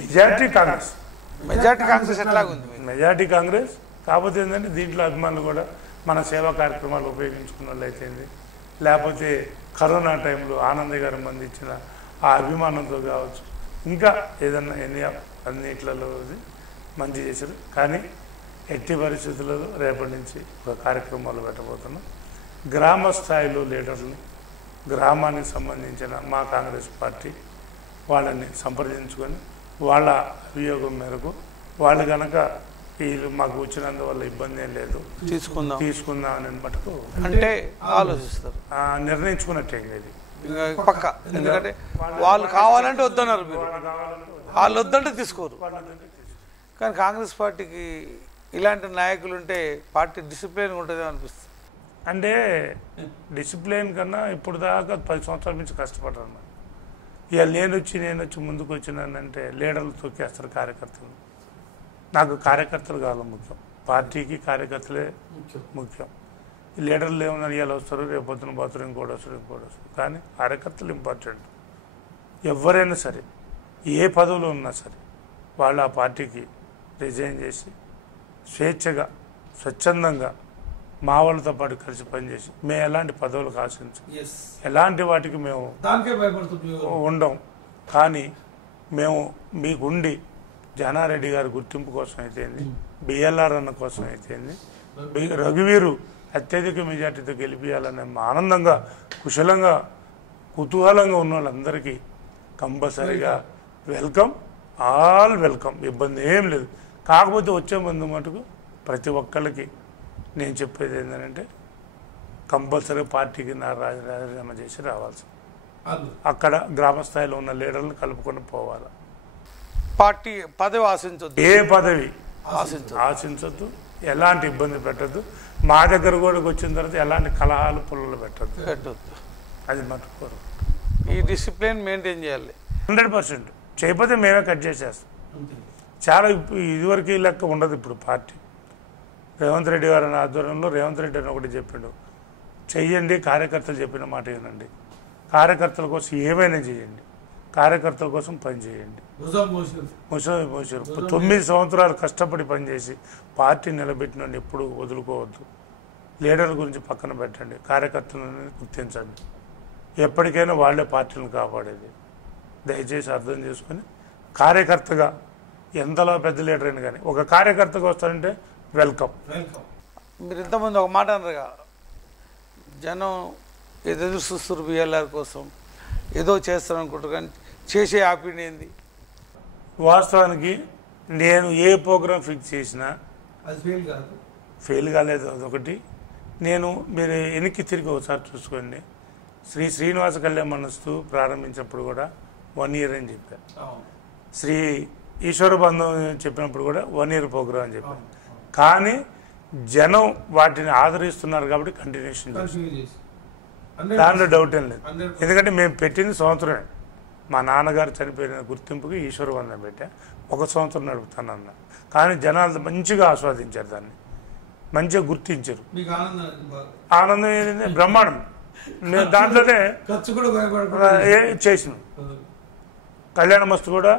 మెజారిటీ కాంగ్రెస్. కాకపోతే ఏంటంటే దీంట్లో అభిమానులు కూడా మన సేవా కార్యక్రమాలు ఉపయోగించుకున్న వాళ్ళు అయితేంది, లేకపోతే కరోనా టైంలో ఆనంద్ గారు మంది ఇచ్చిన ఆ అభిమానంతో కావచ్చు, ఇంకా ఏదన్నా అన్నిట్లలో మంచి చేశారు. కానీ ఎట్టి పరిస్థితులలో రేపటి నుంచి ఒక కార్యక్రమాలు పెట్టబోతున్నాం. గ్రామ స్థాయిలో లీడర్ని, గ్రామానికి సంబంధించిన మా కాంగ్రెస్ పార్టీ వాళ్ళని సంప్రదించుకొని వాళ్ళ అభియోగం మేరకు వాళ్ళు కనుక వీళ్ళు మాకు వచ్చినందువల్ల ఇబ్బంది ఏం లేదు, తీసుకుందాం అని మటుకు అంటే ఆలోచిస్తారు, నిర్ణయించుకున్నట్టే ఇది పక్క. ఎందుకంటే వాళ్ళు కావాలంటే వద్దన్నారు, మీరు వాళ్ళు వద్దంటే తీసుకోరు. కానీ కాంగ్రెస్ పార్టీకి ఇలాంటి నాయకులు ఉంటే పార్టీ డిసిప్లిన్ ఉంటుంది అనిపిస్తుంది. అంటే డిసిప్లిన్ కన్నా ఇప్పుడు దాకా 10 సంవత్సరాల నుంచి కష్టపడ్డాను. ఇక నేను వచ్చి ముందుకు వచ్చినానంటే లీడర్లు తొక్కేస్తారు కార్యకర్తలు. నాకు కార్యకర్తలు కావాలి ముఖ్యం, పార్టీకి కార్యకర్తలే ముఖ్యం. లీడర్లు ఏమన్నా ఇవాళ వస్తారు, రేపు పొద్దున పోతారు, ఇంకోటి వస్తారు. కానీ కార్యకర్తలు ఇంపార్టెంట్. ఎవరైనా సరే ఏ పదవులు ఉన్నా సరే వాళ్ళు ఆ పార్టీకి రిజైన్ చేసి స్వేచ్ఛగా స్వచ్ఛందంగా మా వాళ్ళతో పాటు కలిసి పనిచేసి మేము ఎలాంటి పదవులకు ఆశించం, ఎలాంటి వాటికి మేము ఉండం. కానీ మేము మీకుండి జానారెడ్డి గారి గుర్తింపు కోసం అయితేంది, బిఎల్ఆర్ అన్న కోసం అయితేంది, రఘువీరు అత్యధిక మెజార్టీతో గెలిపించాలనే ఆనందంగా కుశలంగా కుతూహలంగా ఉన్న వాళ్ళందరికీ కంపల్సరీగా వెల్కమ్, ఆల్ వెల్కమ్, ఇబ్బంది ఏం లేదు. కాకపోతే వచ్చే ముందు మటుకు ప్రతి ఒక్కరికి నేను చెప్పేది ఏంటంటే కంపల్సరీ పార్టీకి రాజీనామా చేసి రావాల్సి, అక్కడ గ్రామ స్థాయిలో ఉన్న లీడర్లను కలుపుకొని పోవాలి. పార్టీ పదవి ఆశించొద్దు, ఏ పదవి ఆశించొద్దు, ఎలాంటి ఇబ్బంది పెట్టద్దు. మా దగ్గర కూడా వచ్చిన తర్వాత ఎలాంటి కలహాలు పుల్లలు పెట్టద్దు. అది మట్టుకోరు. ఈ డిసిప్లిన్ మెయింటైన్ చేయాలి 100%. చేయకపోతే మేమే కట్ చేసేస్తాం. చాలా ఇదివరకు లెక్క ఉండదు ఇప్పుడు పార్టీ. రేవంత్ రెడ్డి గారి ఆధ్వర్యంలో రేవంత్ రెడ్డి అని ఒకటి చెప్పిండు, చెయ్యండి, కార్యకర్తలు చెప్పిన మాట వినండి, కార్యకర్తల కోసం ఏమైనా చేయండి, కార్యకర్తల కోసం పని చేయండి. మోసారు 9 సంవత్సరాలు కష్టపడి పనిచేసి పార్టీ నిలబెట్టిన ఎప్పుడు వదులుకోవద్దు. లీడర్ల గురించి పక్కన పెట్టండి, కార్యకర్తలను గుర్తించండి. ఎప్పటికైనా వాళ్ళే పార్టీలను కాపాడేది. దయచేసి అర్థం చేసుకొని కార్యకర్తగా ఎంతలో పెద్ద లీడర్ అయినా కానీ ఒక కార్యకర్తగా వస్తారంటే వెల్కమ్. మీరు ఇంతమంది ఒక మాట అన్నారుగా, జనం ఎదురు చూస్తారు బిఎల్ఆర్ కోసం, ఏదో చేస్తారు అనుకుంటారు, కానీ చేసే హ్యాపీని ఏంది? వాస్తవానికి నేను ఏ ప్రోగ్రాం ఫిక్స్ చేసినా అది ఫెయిల్ కాలేదు. అదొకటి. నేను మీరు వెనక్కి తిరిగి ఒకసారి చూసుకోండి, శ్రీ శ్రీనివాస కళ్యాణ మనస్తు ప్రారంభించినప్పుడు కూడా 1 year అని చెప్పారు. శ్రీ ఈశ్వర బంధం చెప్పినప్పుడు కూడా 1 year ప్రోగ్రాం అని చెప్పారు. కానీ జనం వాటిని ఆదరిస్తున్నారు కాబట్టి కంటిన్యూషన్ చేస్తారు, దాంట్లో డౌట్ ఏం లేదు. ఎందుకంటే మేము పెట్టింది సంవత్సరమే. మా నాన్నగారు చనిపోయిన గుర్తింపుకి ఈశ్వర బంధం పెట్టా, 1 సంవత్సరం నడుపుతానన్న. కానీ జనాలు మంచిగా ఆస్వాదించారు, దాన్ని మంచిగా గుర్తించారు. ఆనందం ఏంటంటే బ్రహ్మాండం. నేను దాంట్లోనే చేసినాం. కళ్యాణ మస్తు కూడా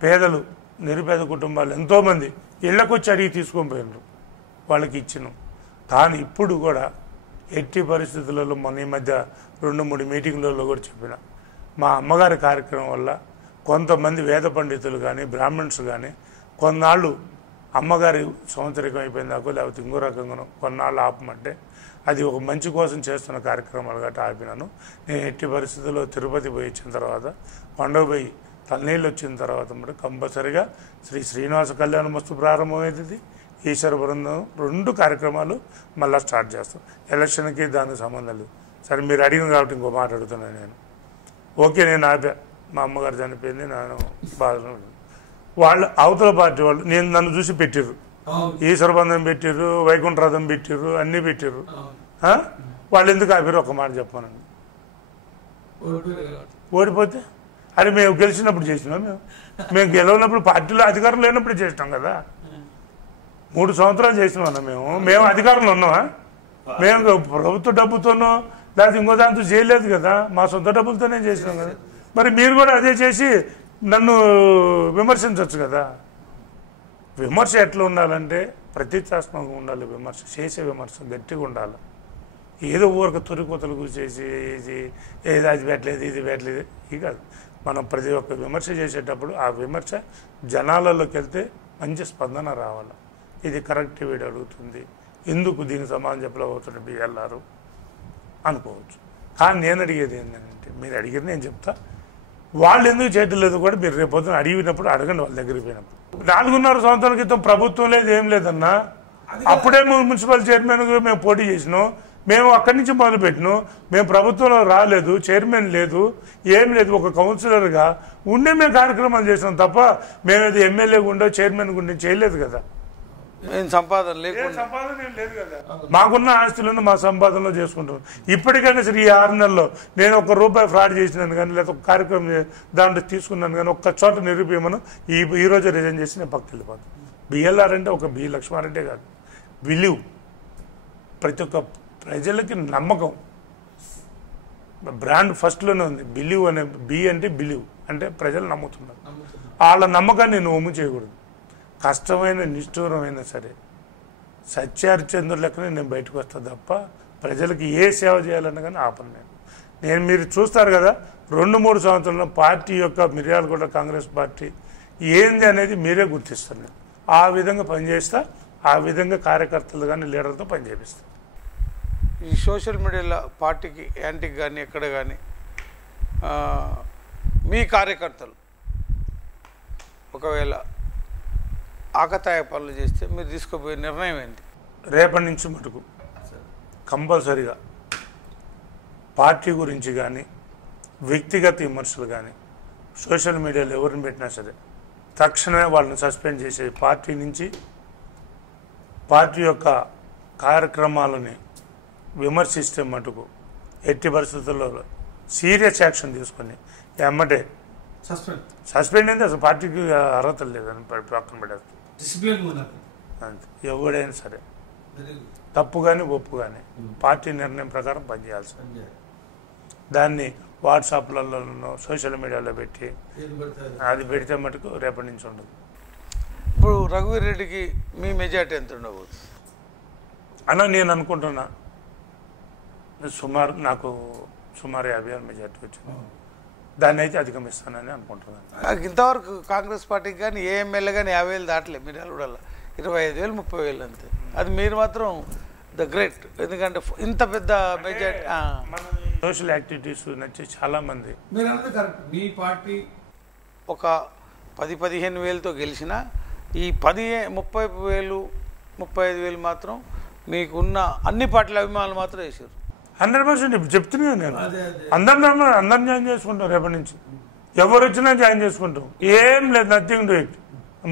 పేదలు, నిరుపేద కుటుంబాలు ఎంతోమంది ఇళ్లకు వచ్చి అడిగి తీసుకొని పోయినారు, వాళ్ళకి ఇచ్చినాం. కానీ ఇప్పుడు కూడా ఎట్టి పరిస్థితులలో మొన్న ఈ మధ్య 2-3 మీటింగ్లలో కూడా చెప్పిన, మా అమ్మగారి కార్యక్రమం వల్ల కొంతమంది వేద పండితులు కానీ బ్రాహ్మణ్స్ కానీ కొన్నాళ్ళు అమ్మగారి సంవత్సరికం అయిపోయిందాకో లేకపోతే ఇంకో రకంగానో కొన్నాళ్ళు ఆపమంటే అది ఒక మంచి కోసం చేస్తున్న కార్యక్రమాలు గట్రా ఆపినాను. నేను ఎట్టి పరిస్థితుల్లో తిరుపతి పోయి వచ్చిన తర్వాత, కొండకు పోయి తలనీళ్ళు వచ్చిన తర్వాత మరి కంపల్సరిగా శ్రీ శ్రీనివాస కళ్యాణ మస్తు ప్రారంభమవుతుంది, ఈశ్వర బృందం 2 కార్యక్రమాలు మళ్ళీ స్టార్ట్ చేస్తాం. ఎలక్షన్కి దానికి సంబంధం లేదు. సరే మీరు అడిగిన కాబట్టి ఇంకో మాట అడుగుతున్నాను నేను. ఓకే, నేను ఆపా, మా అమ్మగారు చనిపోయింది, నేను బాధలో వాళ్ళు అవతల పార్టీ వాళ్ళు నన్ను చూసి పెట్టిర్రు, ఈశ్వర బంధం పెట్టిర్రు, వైకుంఠ రథం పెట్టిర్రు, అన్నీ పెట్టిర్రు. వాళ్ళు ఎందుకు ఆపారు ఒక మాట చెప్పానండి. ఓడిపోతే అది మేము గెలిచినప్పుడు చేసినాం, మేము గెలవనప్పుడు పార్టీలో అధికారం లేనప్పుడు చేసినాం కదా. 3 సంవత్సరాలు చేసినామన్నా మేము అధికారంలో ఉన్నామా? మేము ప్రభుత్వ డబ్బుతోనో లేకపోతే ఇంకో దాంతో చేయలేదు కదా, మా సొంత డబ్బులతోనే చేసినాం కదా. మరి మీరు కూడా అదే చేసి నన్ను విమర్శించవచ్చు కదా. విమర్శ ఎట్లా ఉండాలంటే ప్రతిష్టాత్మకంగా ఉండాలి. విమర్శ చేసే విమర్శ గట్టిగా ఉండాలి. ఏదో ఊరక తొరికొతలు కూర్చేసి ఏది అది పెట్టలేదు ఇది పెట్టలేదు ఇది కాదు. మనం ప్రతి ఒక్క విమర్శ చేసేటప్పుడు ఆ విమర్శ జనాలలోకి వెళ్తే మంచి స్పందన రావాలి. ఇది కరెక్ట్ వీడు అడుగుతుంది, ఎందుకు దీనికి సమాధానం చెప్పలేకపోతున్న బిఎల్ఆర్ అనుకోవచ్చు. కానీ నేను అడిగేది ఏంటంటే, మీరు అడిగేది నేను చెప్తా, వాళ్ళు ఎందుకు చేయట్లేదు కూడా మీరు రేపొద్దున అడిగినప్పుడు అడగండి. వాళ్ళ దగ్గరికి పోయినప్పుడు 4.5 సంవత్సరాల క్రితం ప్రభుత్వం లేదు, ఏం లేదన్నా. అప్పుడే మున్సిపల్ చైర్మన్ మేము పోటీ చేసినాం, మేము అక్కడి నుంచి మొదలుపెట్టినాం. మేము ప్రభుత్వంలో రాలేదు, చైర్మన్ లేదు, ఏం లేదు. ఒక కౌన్సిలర్గా ఉండే మేము కార్యక్రమాలు చేసినాం తప్ప మేమేది ఎమ్మెల్యే గుండో చైర్మన్ గుండో చేయలేదు కదా. సంపాదన లేదు కదా. మాకున్న ఆస్తులను మా సంపాదనలో చేసుకుంటాం. ఇప్పటికైనా సరే ఈ 6 నెలల్లో నేను ₹1 ఫ్రాడ్ చేసినాను కానీ లేకపోతే ఒక కార్యక్రమం దాంట్లో తీసుకున్నాను కానీ ఒక్క చోట నిరూపించమను. ఈ రోజు రిజైన్ చేసి నేను పక్కకి వెళ్ళిపోతాను. బిఎల్ఆర్ అంటే ఒక బి లక్ష్మారెడ్డే కాదు, బిలీవ్. ప్రతి ఒక్క ప్రజలకి నమ్మకం, బ్రాండ్ ఫస్ట్లోనే ఉంది. బిలీవ్ అనే బి అంటే బిలీవ్ అంటే ప్రజలు నమ్ముతున్నారు. వాళ్ళ నమ్మకాన్ని నేను ఒమ్ము చేయకూడదు. కష్టమైన నిష్ఠూరమైనా సరే సత్యహరిచంద్ర లెక్కనే నేను బయటకు వస్తాను తప్ప ప్రజలకు ఏ సేవ చేయాలన్నా కానీ ఆపను నేను. మీరు చూస్తారు కదా 2-3 సంవత్సరాల్లో పార్టీ యొక్క మిర్యాలగూడ కాంగ్రెస్ పార్టీ ఏంది అనేది మీరే గుర్తిస్తారు. నేను ఆ విధంగా పనిచేస్తా, ఆ విధంగా కార్యకర్తలు కానీ లీడర్తో పనిచేపిస్తాను. ఈ సోషల్ మీడియాలో పార్టీకి యాంటీకి కానీ ఎక్కడ కానీ మీ కార్యకర్తలు ఒకవేళ ఆకతాయ పనులు చేస్తే మీరు తీసుకోబోయే నిర్ణయం ఏంటి? రేపటి నుంచి మటుకు కంపల్సరిగా పార్టీ గురించి కానీ వ్యక్తిగత విమర్శలు కానీ సోషల్ మీడియాలో ఎవరిని పెట్టినా సరే తక్షణమే వాళ్ళని సస్పెండ్ చేసే, పార్టీ నుంచి పార్టీ యొక్క కార్యక్రమాలని విమర్శిస్తే మటుకు ఎట్టి పరిస్థితుల్లో సీరియస్ యాక్షన్ తీసుకొని ఎమ్మటే సస్పెండ్ అయితే అసలు పార్టీకి అర్హత లేదని పక్కన పడేస్తాం. అంతే, ఎవడైనా సరే తప్పు కానీ ఒప్పు కానీ పార్టీ నిర్ణయం ప్రకారం పనిచేయాల్సి. దాన్ని వాట్సాప్లలో సోషల్ మీడియాలో పెట్టి అది పెడితే మటుకు రేపటి నుంచి ఉండదు. ఇప్పుడు రఘువీర్ రెడ్డికి మీ మెజార్టీ ఎంత ఉండబోతుంది అలా నేను అనుకుంటున్నా. నాకు సుమారు 56 మెజార్టీ వచ్చింది. దాన్ని అయితే అధిగమిస్తానని అనుకుంటున్నాను. ఇంతవరకు కాంగ్రెస్ పార్టీకి కానీ ఏ ఎమ్మెల్యే కానీ 50,000 దాటలేదు. మీరు కూడా 25,000 30,000 అంతే. అది మీరు మాత్రం ద గ్రేట్. ఎందుకంటే ఇంత పెద్ద మెజార్టీ. సోషల్ యాక్టివిటీస్ నచ్చి చాలామంది మీ పార్టీ ఒక 10-15 వేలతో గెలిచిన ఈ 30,000 35,000 మాత్రం మీకున్న అన్ని పార్టీల అభిమానులు మాత్రం వేసారు. 100% ఇప్పుడు చెప్తున్నాను నేను. అందరిని జాయిన్ చేసుకుంటాం రేపటి నుంచి. ఎవరు వచ్చినా జాయిన్ చేసుకుంటాం. ఏం లేదు, నథింగ్ డు ఇట్.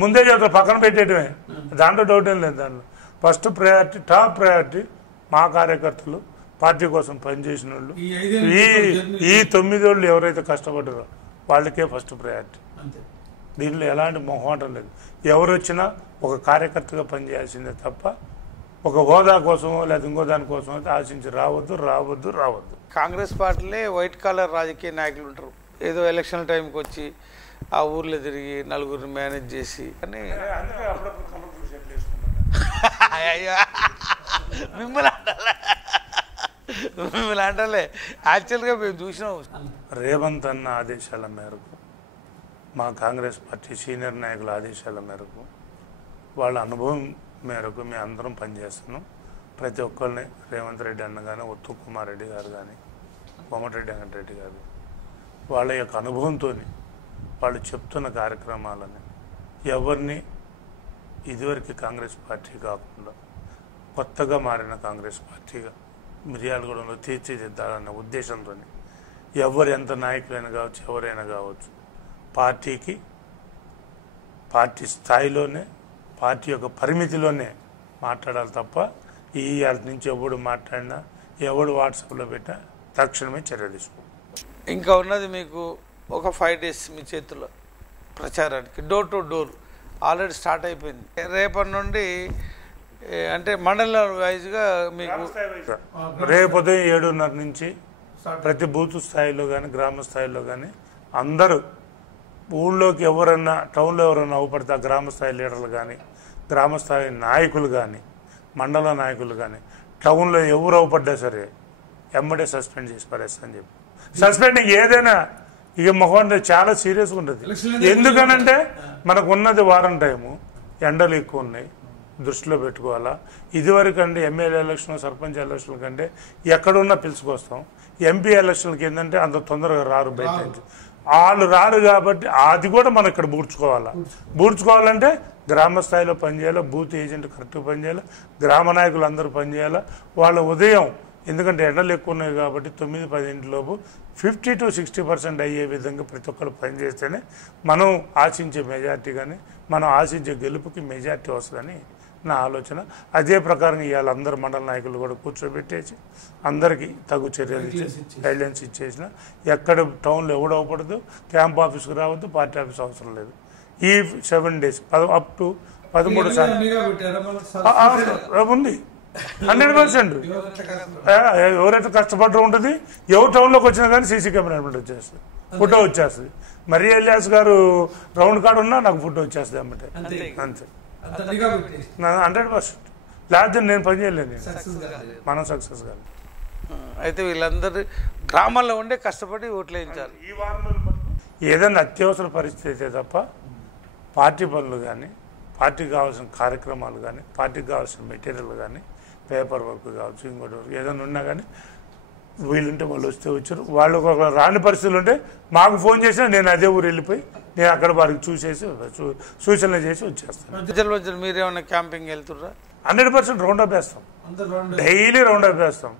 ముందే చెప్తాం, పక్కన పెట్టేయటమే, దాంట్లో డౌట్ ఏం లేదు. దాంట్లో ఫస్ట్ ప్రయారిటీ, టాప్ ప్రయారిటీ మా కార్యకర్తలు, పార్టీ కోసం పనిచేసిన వాళ్ళు, ఈ 9 ఏళ్ళు ఎవరైతే కష్టపడ్డారో వాళ్ళకే ఫస్ట్ ప్రయారిటీ. దీంట్లో ఎలాంటి మొహమాటం లేదు. ఎవరు వచ్చినా ఒక కార్యకర్తగా పనిచేయాల్సిందే తప్ప ఒక హోదా కోసమో లేదా ఇంకో దానికోసం అయితే ఆశించి రావద్దు. కాంగ్రెస్ పార్టీలే వైట్ కాలర్ రాజకీయ నాయకులు ఉంటారు. ఏదో ఎలక్షన్ టైంకి వచ్చి ఆ ఊర్లో తిరిగి నలుగురిని మేనేజ్ చేసి అని మిమ్మల్ని అంటలే. యాక్చువల్గా మేము చూసినాం. రేవంత్ అన్న ఆదేశాల మేరకు, మా కాంగ్రెస్ పార్టీ సీనియర్ నాయకుల ఆదేశాల మేరకు, వాళ్ళ అనుభవం మేరకు మేము అందరం పనిచేస్తున్నాం. ప్రతి ఒక్కరిని రేవంత్ రెడ్డి అన్న కానీ, ఉత్తమ్ కుమార్ రెడ్డి గారు కానీ, కోమటిరెడ్డి వెంకటరెడ్డి గారు వాళ్ళ యొక్క అనుభవంతో వాళ్ళు చెప్తున్న కార్యక్రమాలని ఎవరిని ఇదివరకు కాంగ్రెస్ పార్టీ కాకుండా కొత్తగా మారిన కాంగ్రెస్ పార్టీగా మిర్యాలగూడలో తీర్చిదిద్దాలన్న ఉద్దేశంతో ఎవరు ఎంత నాయకులైనా కావచ్చు, ఎవరైనా కావచ్చు, పార్టీ స్థాయిలోనే, పార్టీ యొక్క పరిమితిలోనే మాట్లాడాలి తప్ప ఈ నుంచి ఎవడు మాట్లాడినా, ఎవడు వాట్సాప్లో పెట్టినా తక్షణమే చర్య తీసుకో. ఇంకా ఉన్నది మీకు ఒక 5 days మీ చేతిలో ప్రచారానికి. Door to door already start అయిపోయింది. రేపటి నుండి అంటే మండల వైజ్గా మీకు రేపు ఉదయం 7:30 నుంచి ప్రతి బూత్ స్థాయిలో కానీ, గ్రామ స్థాయిలో కానీ అందరూ ఊళ్ళోకి ఎవరన్నా, టౌన్లో ఎవరన్నా అవపడితే ఆ గ్రామ స్థాయి లీడర్లు కానీ, గ్రామ స్థాయి నాయకులు కానీ, మండల నాయకులు కానీ, టౌన్లో ఎవరు అవపడ్డా సరే ఎమ్మడే సస్పెండ్ చేసి పడేస్తా చెప్పి. సస్పెండింగ్ ఏదైనా ఇక మొహం చాలా సీరియస్గా ఉంటుంది. ఎందుకనంటే మనకు ఉన్నది వారం టైము, ఎండలు ఎక్కువ ఉన్నాయి, దృష్టిలో పెట్టుకోవాలా. ఇదివరకు అంటే ఎమ్మెల్యే ఎలక్షన్, సర్పంచ్ ఎలక్షన్ కంటే ఎక్కడున్నా పిలుచుకొస్తాం. ఎంపీ ఎలక్షన్కి ఏంటంటే అంత తొందరగా రారు బయట నుంచి. వాళ్ళు రారు కాబట్టి అది కూడా మనం ఇక్కడ బూడ్చుకోవాలంటే గ్రామ స్థాయిలో పనిచేయాలి, బూత్ ఏజెంట్ కరెక్ట్గా పనిచేయాలి, గ్రామ నాయకులు అందరూ పనిచేయాలి. వాళ్ళ ఉదయం, ఎందుకంటే ఎండలు ఎక్కువ ఉన్నాయి కాబట్టి 9-10 లోపు 50 to 60% అయ్యే విధంగా ప్రతి ఒక్కరు పనిచేస్తేనే మనం ఆశించే మెజార్టీ కానీ, మనం ఆశించే గెలుపుకి మెజార్టీ వస్తుందని నా ఆలోచన. అదే ప్రకారం ఇవాళ అందరు మండల నాయకులు కూడా కూర్చోబెట్టేసి అందరికీ తగు చర్యలు గైడ్లైన్స్ ఇచ్చేసిన, ఎక్కడ టౌన్లో ఎవడవపడదు, క్యాంప్ ఆఫీస్కి రావద్దు, పార్టీ ఆఫీస్ అవసరం లేదు. ఈ 7 days అప్ టు 13 ఉంది 100%. ఎవరైతే కష్టపడరు ఉంటుంది, ఎవరు టౌన్లోకి వచ్చినా కానీ సీసీ కెమెరా వచ్చేస్తుంది, ఫోటో వచ్చేస్తుంది. మరి ఎలియాస్ గారు రౌండ్ కార్డు ఉన్నా నాకు ఫోటో వచ్చేస్తుంది అన్నమాట. అంతే 100%. లేకపోతే నేను పని చేయలేను, మనం సక్సెస్ కాదు. అయితే వీళ్ళందరూ గ్రామాల్లో ఉండే కష్టపడి ఓట్లు వేయించారు. ఈ వారంలో ఏదైనా అత్యవసర పరిస్థితి అయితే తప్ప పార్టీ పనులు కానీ, పార్టీకి కావాల్సిన కార్యక్రమాలు కానీ, పార్టీకి కావాల్సిన మెటీరియల్ కానీ, పేపర్ వర్క్ కావచ్చు, ఇంకోటి వర్క్ ఏదైనా ఉన్నా కానీ వీళ్ళుంటే వాళ్ళు వస్తే వచ్చారు. వాళ్ళు ఒక రాని పరిస్థితులు ఉంటే మాకు ఫోన్ చేసినా నేను అదే ఊరు వెళ్ళిపోయి నేను అక్కడ వారికి చూసేసి సూచనలు చేసి వచ్చేస్తాను. మీరేమన్నా క్యాంపింగ్ వెళ్తుర్రా? 100% రౌండ్ అప్ వేస్తాం, డైలీ రౌండ్ అప్ వేస్తాం.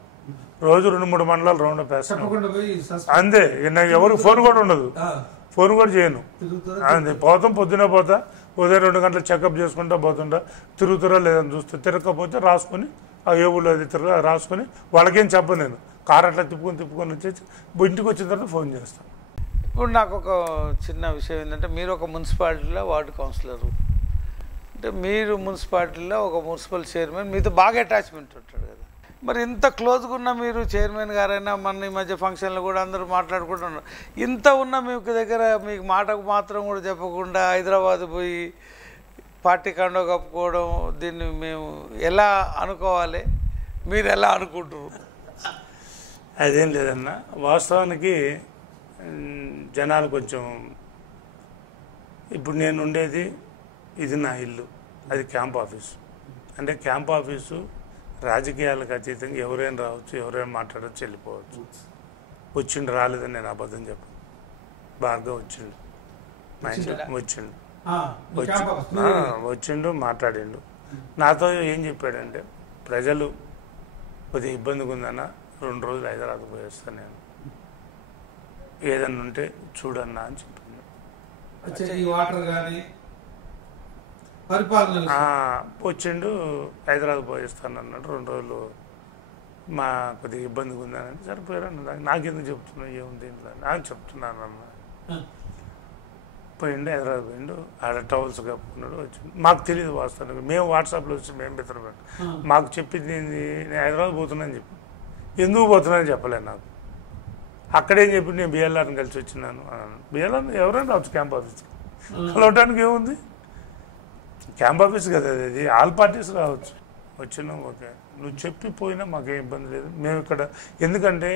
రోజు 2-3 మండలాలు రౌండ్ అప్ వేస్తాం అంతే. నాకు ఎవరికి ఫోన్ కూడా ఉండదు, ఫోన్ కూడా చేయను. అంతే, పోతాం, పొద్దునే పోతా, ఉదయం 2 గంటలు చెకప్ చేసుకుంటా పోతుంటా. తిరుగుతురా లేదని చూస్తే, తిరగకపోతే రాసుకొని ఆ ఏ ఊళ్ళో అది రాసుకొని వాళ్ళకేం చెప్పను. నేను కారు అట్లా తిప్పుకొని వచ్చేసి ఇంటికి వచ్చిన తర్వాత ఫోన్ చేస్తాను. ఇప్పుడు నాకు ఒక చిన్న విషయం ఏంటంటే, మీరు ఒక మున్సిపాలిటీలో వార్డు కౌన్సిలరు, అంటే మీరు మున్సిపాలిటీలో ఒక మున్సిపల్ చైర్మన్, మీతో బాగా అటాచ్మెంట్ ఉంటాడు కదా. మరి ఇంత క్లోజ్గా ఉన్న మీరు చైర్మన్ గారైనా మన ఈ మధ్య ఫంక్షన్లు కూడా అందరూ మాట్లాడుకుంటున్నారు. ఇంత ఉన్న మీకు దగ్గర మీకు మాటకు మాత్రం కూడా చెప్పకుండా హైదరాబాద్ పోయి పార్టీ కండో కప్పుకోవడం, దీన్ని మేము ఎలా అనుకోవాలి, మీరు ఎలా అనుకుంటారు? అదేం లేదన్న, వాస్తవానికి జనాలు కొంచెం, ఇప్పుడు నేను ఉండేది ఇది నా ఇల్లు, అది క్యాంప్ ఆఫీసు. అంటే క్యాంప్ ఆఫీసు రాజకీయాలకు అతీతంగా ఎవరైనా రావచ్చు, ఎవరైనా మాట్లాడచ్చు, వెళ్ళిపోవచ్చు. వచ్చిండు రాలేదని నేను అబద్ధం చెప్పను. బాగా వచ్చిండు, మా ఇంట్లో వచ్చిండు, మాట్లాడిండు. నాతో ఏం చెప్పాడంటే, ప్రజలు కొద్దిగా ఇబ్బందిగా ఉందన్న, 2 రోజులు హైదరాబాద్ పోయేస్తాను నేను, ఏదన్నా ఉంటే చూడన్నా అని చెప్పిండు. వచ్చిండు, హైదరాబాద్ పోయిస్తాను అన్నాడు. 2 రోజులు మా కొద్దిగా ఇబ్బందిగా ఉందని సరిపోయారన్న. నాకెందుకు చెప్తున్నావు, ఏముంది నాకు చెప్తున్నాను అన్న. పోయిండు, హైదరాబాద్ పోయిండు, ఆడ టవల్స్ కప్పుకున్నాడు, వచ్చిండు. మాకు తెలియదు వాస్తవానికి, మేము వాట్సాప్లో వచ్చి మేము మిత్రపడి మాకు చెప్పింది ఏంది, నేను హైదరాబాద్ పోతున్నాను చెప్పి, ఎందుకు పోతున్నానని చెప్పలేదు నాకు. అక్కడేం చెప్పి నేను బిఎల్ఆర్ని కలిసి వచ్చినాను అన్నాను. బిఎల్ఆర్ ఎవరైనా రావచ్చు క్యాంప్ ఆఫీస్కి, కలవటానికి ఏముంది, క్యాంప్ ఆఫీస్ కదా అది, ఆల్ పార్టీస్ రావచ్చు. వచ్చినాం, ఓకే, నువ్వు చెప్పి పోయినా మాకేం ఇబ్బంది లేదు. మేము ఇక్కడ ఎందుకంటే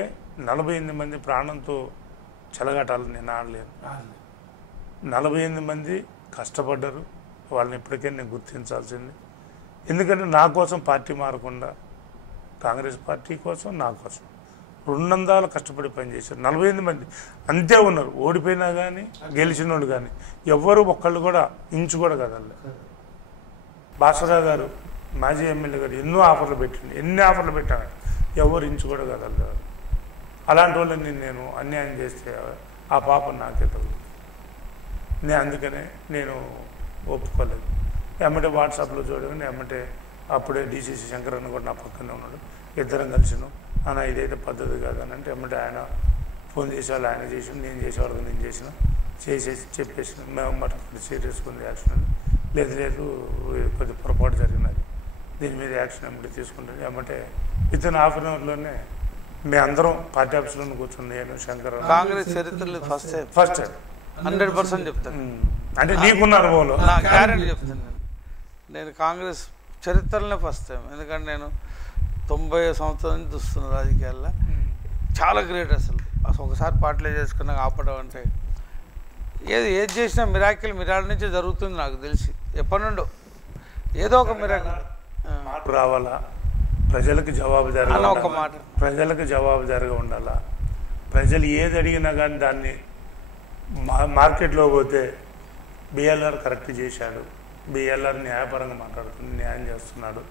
48 మంది ప్రాణంతో చెలగాటాలని నేను ఆడలేను. 48 మంది కష్టపడ్డారు, వాళ్ళని ఇప్పటికైనా నేను గుర్తించాల్సింది. ఎందుకంటే నా కోసం పార్టీ మారకుండా, కాంగ్రెస్ పార్టీ కోసం, నా కోసం 200 కష్టపడి పనిచేశారు. 48 మంది అంతే ఉన్నారు, ఓడిపోయినా కానీ గెలిచిన వాళ్ళు కానీ ఎవ్వరు ఒక్కళ్ళు కూడా ఇంచు కూడా కదలే. భాస్కరరావు గారు మాజీ ఎమ్మెల్యే గారు ఎన్నో ఆఫర్లు పెట్టిండు, ఎన్ని ఆఫర్లు పెట్టాను, ఎవరు ఇంచు కూడా కదలలేదు. అలాంటి వాళ్ళని నేను అన్యాయం చేస్తే ఆ పాపం నాకే తగ్గుతుంది. అందుకనే నేను ఒప్పుకోలేదు. ఎమ్మటే వాట్సాప్లో చూడగానే ఎమ్మటే అప్పుడే డీసీసీ శంకరన్న కూడా నా పక్కనే ఉన్నాడు, ఇద్దరం కలిసినాం. అన్న ఇదైతే పద్ధతి కాదని అంటే ఎమ్మటే ఆయన ఫోన్ చేసేవాళ్ళు ఆయన చేసి, నేను చేసేవాళ్ళకి నేను చేసేసి చెప్పేసిన. మేము మటు సీరియస్గా ఉంది యాక్షన్, లేదు కొద్ది పొరపాటు జరిగినది, దీని మీద యాక్షన్ ఎమ్మటే తీసుకుంటుంది. ఎమ్మటే వితిన్ ½ an hourలోనే మేము అందరం పార్టీ ఆఫీస్లో కూర్చుని, నేను శంకర్, కాంగ్రెస్ చరిత్రలో ఫస్ట్ టైం 100% చెప్తాను. అంటే నీకున్న అనుభవంలో నా గ్యారెంటీ చెప్తాను. నేను కాంగ్రెస్ చరిత్రలోనే ఫస్ట్ టైం, ఎందుకంటే నేను 90 సంవత్సరాల నుంచి చూస్తున్న రాజకీయాల్లో. చాలా గ్రేట్ అసలు ఒకసారి పార్టీలో చేసుకున్నాక ఆపడం అంటే, ఏది చేసినా మిరాకిల్ మిరాల నుంచే జరుగుతుంది నాకు తెలిసి. ఎప్పటి నుండో ఏదో ఒక మిరాకిల్ రావాలా, ప్రజలకు జవాబుదారీగా ఒక మాట, ప్రజలకు జవాబుదారీగా ఉండాలా. ప్రజలు ఏది అడిగినా కానీ దాన్ని మార్కెట్లో పోతే బిఎల్ఆర్ కరెక్ట్ చేశాడు, బిఎల్ఆర్ న్యాయపరంగా మాట్లాడుతుంది, న్యాయం చేస్తున్నాడు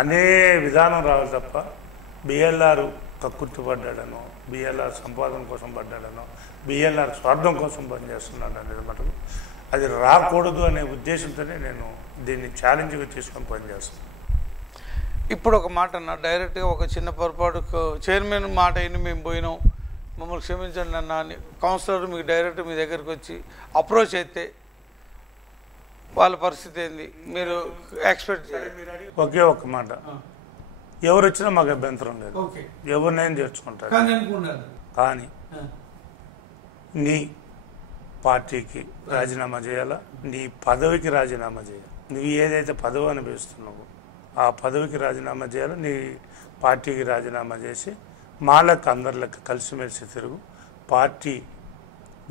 అనే విధానం రావాలి తప్ప, బిఎల్ఆర్ కక్కుర్తి పడ్డాడనో, బిఎల్ఆర్ సంపాదన కోసం పడ్డాడనో, బిఎల్ఆర్ స్వార్థం కోసం పనిచేస్తున్నాడు అనేది మటుకు అది రాకూడదు అనే ఉద్దేశంతోనే నేను దీన్ని ఛాలెంజ్గా తీసుకొని పనిచేస్తాను. ఇప్పుడు ఒక మాట అన్న, డైరెక్ట్గా ఒక చిన్న పొరపాటు చైర్మన్ మాట అయిన మేము పోయినాం, మమ్మల్ని క్షమించండి అన్న అని కౌన్సిలర్ మీకు డైరెక్ట్ మీ దగ్గరికి వచ్చి అప్రోచ్ అయితే వాళ్ళ పరిస్థితి ఏంది మీరు ఎక్స్పెక్ట్ ఒకే ఒక్క మాట, ఎవరు వచ్చినా మాకు అభ్యంతరం లేదు, ఎవరినైనా చేర్చుకుంటారు. కానీ నీ పార్టీకి రాజీనామా చేయాలా, నీ పదవికి రాజీనామా చేయాలి. నువ్వు ఏదైతే పదవి అనుభవిస్తున్నావో ఆ పదవికి రాజీనామా చేయాలి, నీ పార్టీకి రాజీనామా చేసి మా లెక్క అందరి లెక్క కలిసిమెలిసి తిరుగు. పార్టీ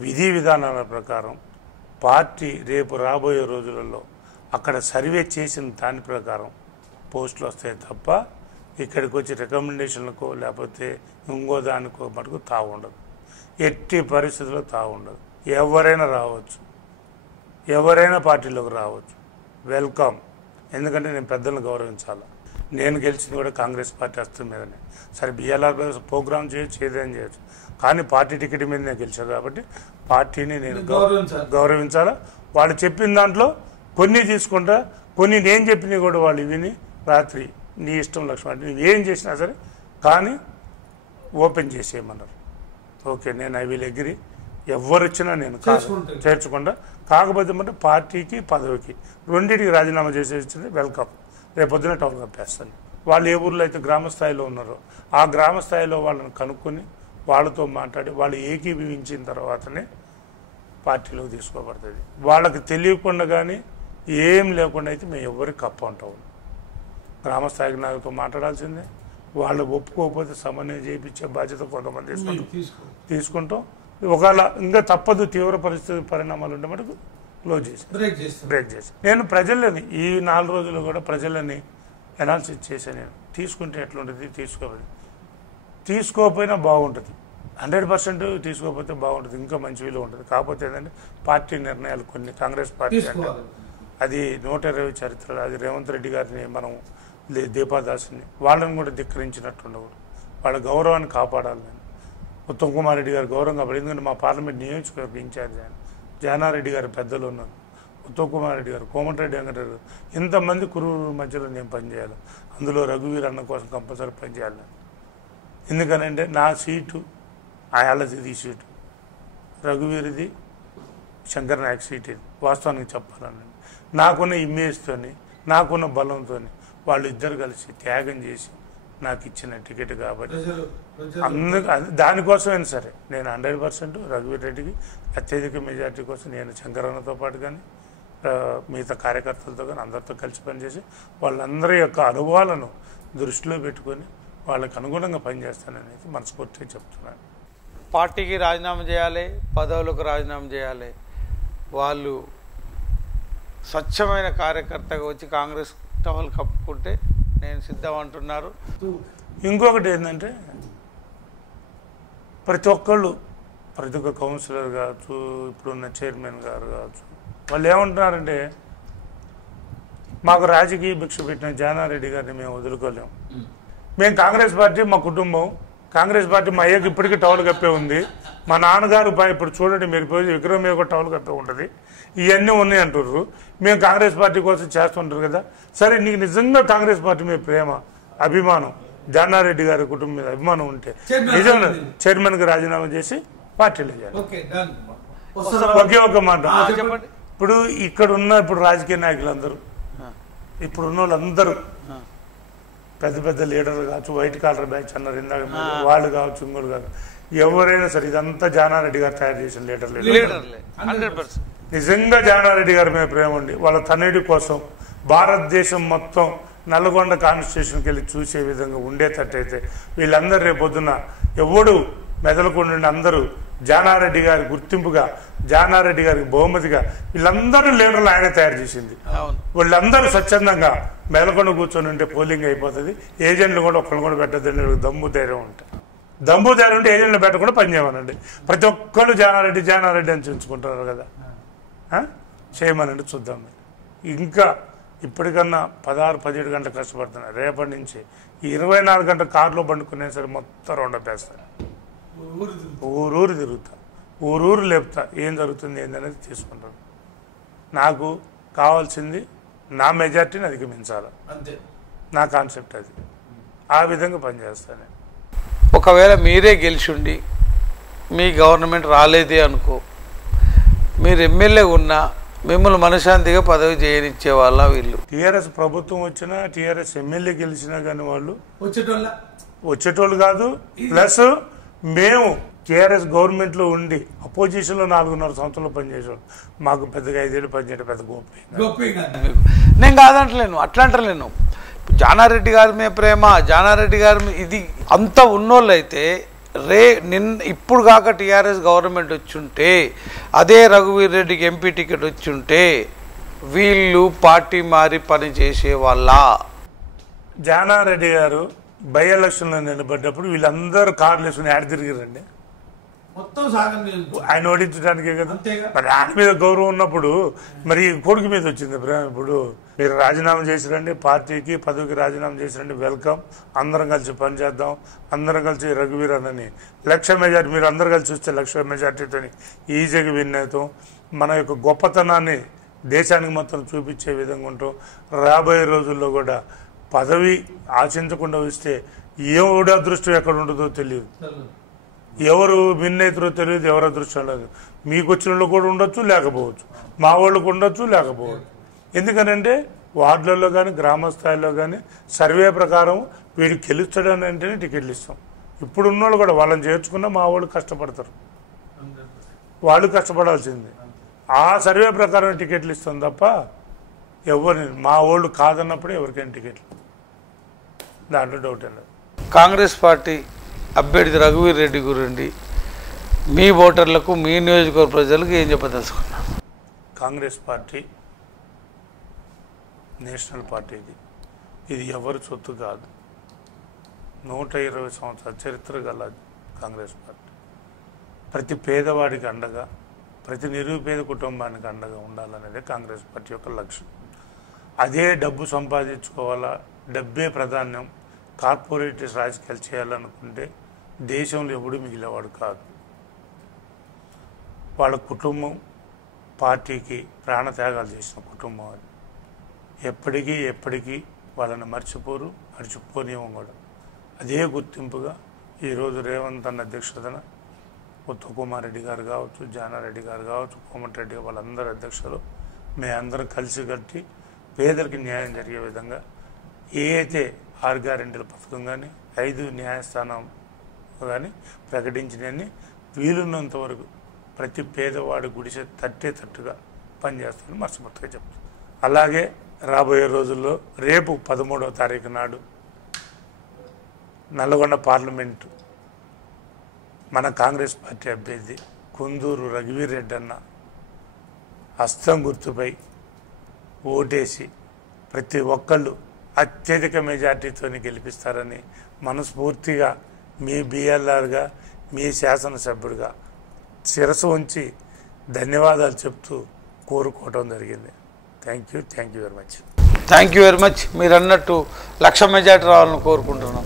విధి విధానాల ప్రకారం పార్టీ రేపు రాబోయే రోజులలో అక్కడ సర్వే చేసిన దాని ప్రకారం పోస్టులు వస్తాయి తప్ప ఇక్కడికి వచ్చి రికమెండేషన్లకో లేకపోతే ఇంకో దానికో మటుకు తాగుండదు. ఎట్టి పరిస్థితుల్లో తాగుండదు. ఎవరైనా రావచ్చు, ఎవరైనా పార్టీలోకి రావచ్చు, వెల్కమ్. ఎందుకంటే నేను పెద్దలను గౌరవించాలి. నేను గెలిచింది కూడా కాంగ్రెస్ పార్టీ వస్తుంది మీదనే. సరే బిఎల్ఆర్ ప్రోగ్రామ్ చేయొచ్చు, ఏదైనా చేయొచ్చు, కానీ పార్టీ టికెట్ మీద నేను గెలిచాను కాబట్టి పార్టీని నేను గౌరవించాలా. వాళ్ళు చెప్పిన దాంట్లో కొన్ని తీసుకుంటా, కొన్ని నేను చెప్పినవి కూడా వాళ్ళు విని రాత్రి నీ ఇష్టం లక్ష్మణ్ అంటే నువ్వు ఏం చేసినా సరే కానీ ఓపెన్ చేసేయమన్నారు. ఓకే, నేను ఐ విల్ అగ్రీ. ఎవరు వచ్చినా నేను చేర్చుకుంటా. కాకపోతే అంటే పార్టీకి పదవికి రెండింటికి రాజీనామా చేసేసింది వెల్కమ్. రేపొద్దున టౌన్ కప్పేస్తాను. వాళ్ళు ఏ ఊర్లో అయితే గ్రామ స్థాయిలో ఉన్నారో ఆ గ్రామ స్థాయిలో వాళ్ళని కనుక్కొని వాళ్ళతో మాట్లాడి వాళ్ళు ఏకీభవించిన తర్వాతనే పార్టీలోకి తీసుకోబడుతుంది. వాళ్ళకి తెలియకుండా కానీ ఏం లేకుండా అయితే మేము ఎవరికి కప్ప ఉంటాం. గ్రామ స్థాయికి నాతో మాట్లాడాల్సిందే. వాళ్ళు ఒప్పుకోకపోతే సమన్వయం చేయించే బాధ్యత కొంతమంది తీసుకుంటాం. ఒకవేళ ఇంకా తప్పదు, తీవ్ర పరిస్థితి పరిణామాలు ఉండే మటుకు క్లోజ్ చేసి బ్రేక్ చేసి నేను ప్రజలని ఈ 4 రోజులు కూడా ప్రజలని అనాలిసిస్ చేశాను. నేను తీసుకుంటే ఎట్లుంటుంది, తీసుకోకపోయినా బాగుంటుంది. 100% తీసుకోకపోతే బాగుంటుంది, ఇంకా మంచి విలువ ఉంటుంది. కాకపోతే ఏంటంటే పార్టీ నిర్ణయాలు కొన్ని కాంగ్రెస్ పార్టీ అంటే అది 120 చరిత్రలు, అది రేవంత్ రెడ్డి గారిని మనం దీపాదాస్ని వాళ్ళని కూడా ధిక్కరించినట్టుండకూడదు. వాళ్ళ గౌరవాన్ని కాపాడాలి. నేను ఉత్తమ్ కుమార్ రెడ్డి గారు గౌరవం కాపాడు. ఎందుకంటే మా పార్లమెంట్ నియోజకవర్గ ఇన్ఛార్జ్ ఆయన, జానారెడ్డి గారు పెద్దలు ఉన్నారు, ఉత్తమ్ కుమార్ రెడ్డి గారు, కోమటిరెడ్డి వెంకటరెడ్డి గారు, ఇంతమంది కురువుల మధ్యలో నేను పనిచేయాలి. అందులో రఘువీర్ అన్న కోసం కంపల్సరీ పనిచేయాలి. ఎందుకనంటే నా సీటు ఆయనది సీటు, రఘువీరిది శంకర్ నాయక్ సీట్. ఇది వాస్తవానికి చెప్పాలని నాకున్న ఇమేజ్తోని నాకున్న బలంతో వాళ్ళు ఇద్దరు కలిసి త్యాగం చేసి నాకు ఇచ్చిన టికెట్ కాబట్టి దానికోసమైనా సరే నేను 100% రఘువీర్ రెడ్డికి అత్యధిక మెజార్టీ కోసం నేను శంకరన్నతో పాటు కానీ మిగతా కార్యకర్తలతో కానీ అందరితో కలిసి పనిచేసి వాళ్ళందరి యొక్క అనుభవాలను దృష్టిలో పెట్టుకొని వాళ్ళకి అనుగుణంగా పనిచేస్తాననేది మనస్ఫూర్తిగా చెప్తున్నాను. పార్టీకి రాజీనామా చేయాలి, పదవులకు రాజీనామా చేయాలి. వాళ్ళు స్వచ్ఛమైన కార్యకర్తగా వచ్చి కాంగ్రెస్ టవల్ కప్పుకుంటే నేను సిద్ధం అంటున్నారు. ఇంకొకటి ఏంటంటే ప్రతి ఒక్క కౌన్సిలర్ కావచ్చు, ఇప్పుడున్న చైర్మన్ గారు కావచ్చు, వాళ్ళు ఏమంటున్నారంటే మాకు రాజకీయ భిక్ష పెట్టిన జానారెడ్డి గారిని మేము వదులుకోలేము. మేము కాంగ్రెస్ పార్టీ మా కుటుంబం, కాంగ్రెస్ పార్టీ మా అయ్యకి ఇప్పటికీ టవల్ కప్పే ఉంది, మా నాన్నగారు ఇప్పుడు చూడండి మీరు పోయి విగ్రహం మీద కూడా టవల్ కప్పే ఉంటుంది, ఇవన్నీ ఉన్నాయి అంటుర్రు. మేము కాంగ్రెస్ పార్టీ కోసం చేస్తుంటారు కదా. సరే, నీకు నిజంగా కాంగ్రెస్ పార్టీ మీద ప్రేమ అభిమానం, జానారెడ్డి గారి కుటుంబం మీద అభిమానం ఉంటే నిజంగా చైర్మన్కి రాజీనామా చేసి పార్టీలో చేయాలి. ఒకే ఒక మాట, ఇప్పుడు ఇప్పుడు రాజకీయ నాయకులందరూ ఇప్పుడున్న వాళ్ళందరూ పెద్ద పెద్ద లీడర్లు కావచ్చు, వైట్ కాలర్ బ్యాచ్ అన్నారు ఇందాక, వాళ్ళు కావచ్చు, ఇంకోటి కావచ్చు, ఎవరైనా సరే ఇదంతా జానారెడ్డి గారు తయారు చేసిన లీడర్లే. నిజంగా జానారెడ్డి గారి మీద ప్రేమ ఉండి వాళ్ళ తనయుడి కోసం భారతదేశం మొత్తం నల్గొండ కాన్స్టిట్యూషన్కి వెళ్ళి చూసే విధంగా ఉండేటట్టయితే వీళ్ళందరూ రేపొద్దున ఎవడు మెదలకుండా అందరూ జానారెడ్డి గారి గుర్తింపుగా, జానారెడ్డి గారికి బహుమతిగా వీళ్ళందరూ లీడర్లు ఆయన తయారు చేసింది. వీళ్ళందరూ స్వచ్ఛందంగా మెదలకొండ కూర్చొని ఉంటే పోలింగ్ అయిపోతుంది. ఏజెంట్లు కూడా ఒక్కరు కూడా పెట్టద్దండి, దమ్ము ధైర్యం ఉంటే ఏజెంట్లు పెట్టకుండా పనిచేయమనండి. ప్రతి ఒక్కరు జానారెడ్డి అని చూసుకుంటున్నారు కదా, చేయమనండి చూద్దాం. ఇంకా ఇప్పటికన్నా 16-17 గంటలు కష్టపడుతున్నారు. రేపటి నుంచి 24 గంటల కారులో పండుకునే సరే మొత్తం రౌండ్ అప్ వేస్తారు. ఊరూరు తిరుగుతా, ఊరూరు లేపుతా, ఏం జరుగుతుంది ఏందనేది తీసుకుంటాను. నాకు కావాల్సింది నా మెజార్టీని అధిగమించాలి, నా కాన్సెప్ట్ అది. ఆ విధంగా పనిచేస్తాను. ఒకవేళ మీరే గెలిచిండి మీ గవర్నమెంట్ రాలేదే అనుకో, మీరు ఎమ్మెల్యే ఉన్నా మిమ్మల్ని మనశాంతిగా పదవి చేయనిచ్చే వాళ్ళ వీళ్ళు? టీఆర్ఎస్ ప్రభుత్వం వచ్చినా, టీఆర్ఎస్ ఎమ్మెల్యే గెలిచినా కానీ వాళ్ళు వచ్చేటోళ్ళు కాదు. ప్లస్ మేము టీఆర్ఎస్ గవర్నమెంట్లో ఉండి అపోజిషన్లో 4.5 సంవత్సరాలు పనిచేసేవాళ్ళు. మాకు పెద్దగా 5 ఏళ్ళు పనిచేయడం పెద్ద గొప్ప. నేను కాదంటలేను, అట్లా అంటలేను. జానారెడ్డి గారి మీద ప్రేమ, జానారెడ్డి గారి మీద ఇది అంత ఉన్నోళ్ళు అయితే ఇప్పుడు కాక టీఆర్ఎస్ గవర్నమెంట్ వచ్చుంటే, అదే రఘువీర్ రెడ్డికి ఎంపీ టికెట్ వచ్చుంటే వీళ్ళు పార్టీ మారి పని చేసే వాళ్ళ? జానారెడ్డి గారు బై ఎలక్షన్లో నిలబడ్డప్పుడు వీళ్ళందరూ కార్లు వేసుకుని యాడ్ తిరిగిరండి. ఆయన ఓడించడానికే కదా. మరి ఆయన మీద గౌరవం ఉన్నప్పుడు మరి కొడుకు మీద వచ్చింది. ఇప్పుడు మీరు రాజీనామా చేసిరండి, పార్టీకి పదవికి రాజీనామా చేసిరండి, వెల్కమ్, అందరం కలిసి పనిచేద్దాం, అందరం కలిసి రఘువీర్ అన్నని 1,00,000 మెజార్టీ, మీరు అందరు కలిసి చూస్తే 1,00,000 మెజార్టీతో ఈజీగా విన్ అవుతాం. మన యొక్క గొప్పతనాన్ని దేశానికి మొత్తం చూపించే విధంగా ఉంటాం. రాబోయే రోజుల్లో కూడా పదవి ఆశించకుండా వస్తే ఎవరి అదృష్టం ఎక్కడ ఉంటుందో తెలియదు, ఎవరు విన్ అవుతారో తెలియదు, ఎవరి అదృష్టం లేదు. మీకు వచ్చిన కూడా ఉండొచ్చు, లేకపోవచ్చు, మా వాళ్ళకు ఉండొచ్చు, లేకపోవచ్చు. ఎందుకనంటే వార్డులలో కానీ గ్రామ స్థాయిలో కానీ సర్వే ప్రకారం వీడికి గెలుస్తాడని అంటేనే టికెట్లు ఇస్తాం. ఇప్పుడు ఉన్నోళ్ళు కూడా వాళ్ళని చేర్చుకున్నా మా వాళ్ళు కష్టపడతారు, వాళ్ళు కష్టపడాల్సిందే. ఆ సర్వే ప్రకారం టికెట్లు ఇస్తాం తప్ప ఎవరిని మా వాళ్ళు కాదన్నప్పుడే ఎవరికైనా టికెట్లు, దాంట్లో డౌట్ లేదు. కాంగ్రెస్ పార్టీ అభ్యర్థి రఘువీర్ రెడ్డి గురించి మీ ఓటర్లకు, మీ నియోజకవర్గ ప్రజలకు ఏం చెప్పదలుచుకున్నారు? కాంగ్రెస్ పార్టీ నేషనల్ పార్టీ, ఇది ఎవరి సొత్తు కాదు. 120 సంవత్సరాల చరిత్ర గల కాంగ్రెస్ పార్టీ ప్రతి పేదవాడికి అండగా, ప్రతి నిరుపేద కుటుంబానికి అండగా ఉండాలనేదే కాంగ్రెస్ పార్టీ యొక్క లక్ష్యం. అదే డబ్బు సంపాదించుకోవాలా, డబ్బే ప్రాధాన్యం, కార్పొరేట్ రాజకీయాలు చేయాలనుకుంటే దేశంలో ఎప్పుడూ మిగిలేవాడు కాదు. వాళ్ళ కుటుంబం పార్టీకి ప్రాణత్యాగాలు చేసిన కుటుంబం అది. ఎప్పటికీ వాళ్ళని మర్చిపోరు, మర్చిపోనివ్వం కూడా. అదే గుర్తింపుగా ఈరోజు రేవంత్ అన్న అధ్యక్షతన ఉత్తమ్ కుమార్ రెడ్డి గారు కావచ్చు, జానారెడ్డి గారు కావచ్చు, కోమటిరెడ్డి వాళ్ళందరూ అధ్యక్షులు మేమందరం కలిసి కట్టి పేదలకి న్యాయం జరిగే విధంగా ఏ అయితే 6 గ్యారెంటీల పథకం కానీ 5 న్యాయస్థానం కానీ ప్రకటించినన్ని వీలున్నంత వరకు ప్రతి పేదవాడి గుడిసె తట్టుగా పనిచేస్తామని మనస్ఫూర్తిగా చెప్తాను. అలాగే రాబోయే రోజుల్లో రేపు 13వ తారీఖు నాడు నల్గొండ పార్లమెంటు మన కాంగ్రెస్ పార్టీ అభ్యర్థి కుందూరు రఘువీర్ రెడ్డి అన్న హస్తం గుర్తుపై ఓటేసి ప్రతి ఒక్కళ్ళు అత్యధిక మెజార్టీతో గెలిపిస్తారని మనస్ఫూర్తిగా మీ బిఎల్ఆర్గా, మీ శాసనసభ్యుడిగా శిరస్సు ఉంచి ధన్యవాదాలు చెప్తూ కోరుకోవడం జరిగింది. Thank you very much. Thank you very much. మీరు అన్నట్టు 1,00,000 మెజార్టీ రావాలని కోరుకుంటున్నాం.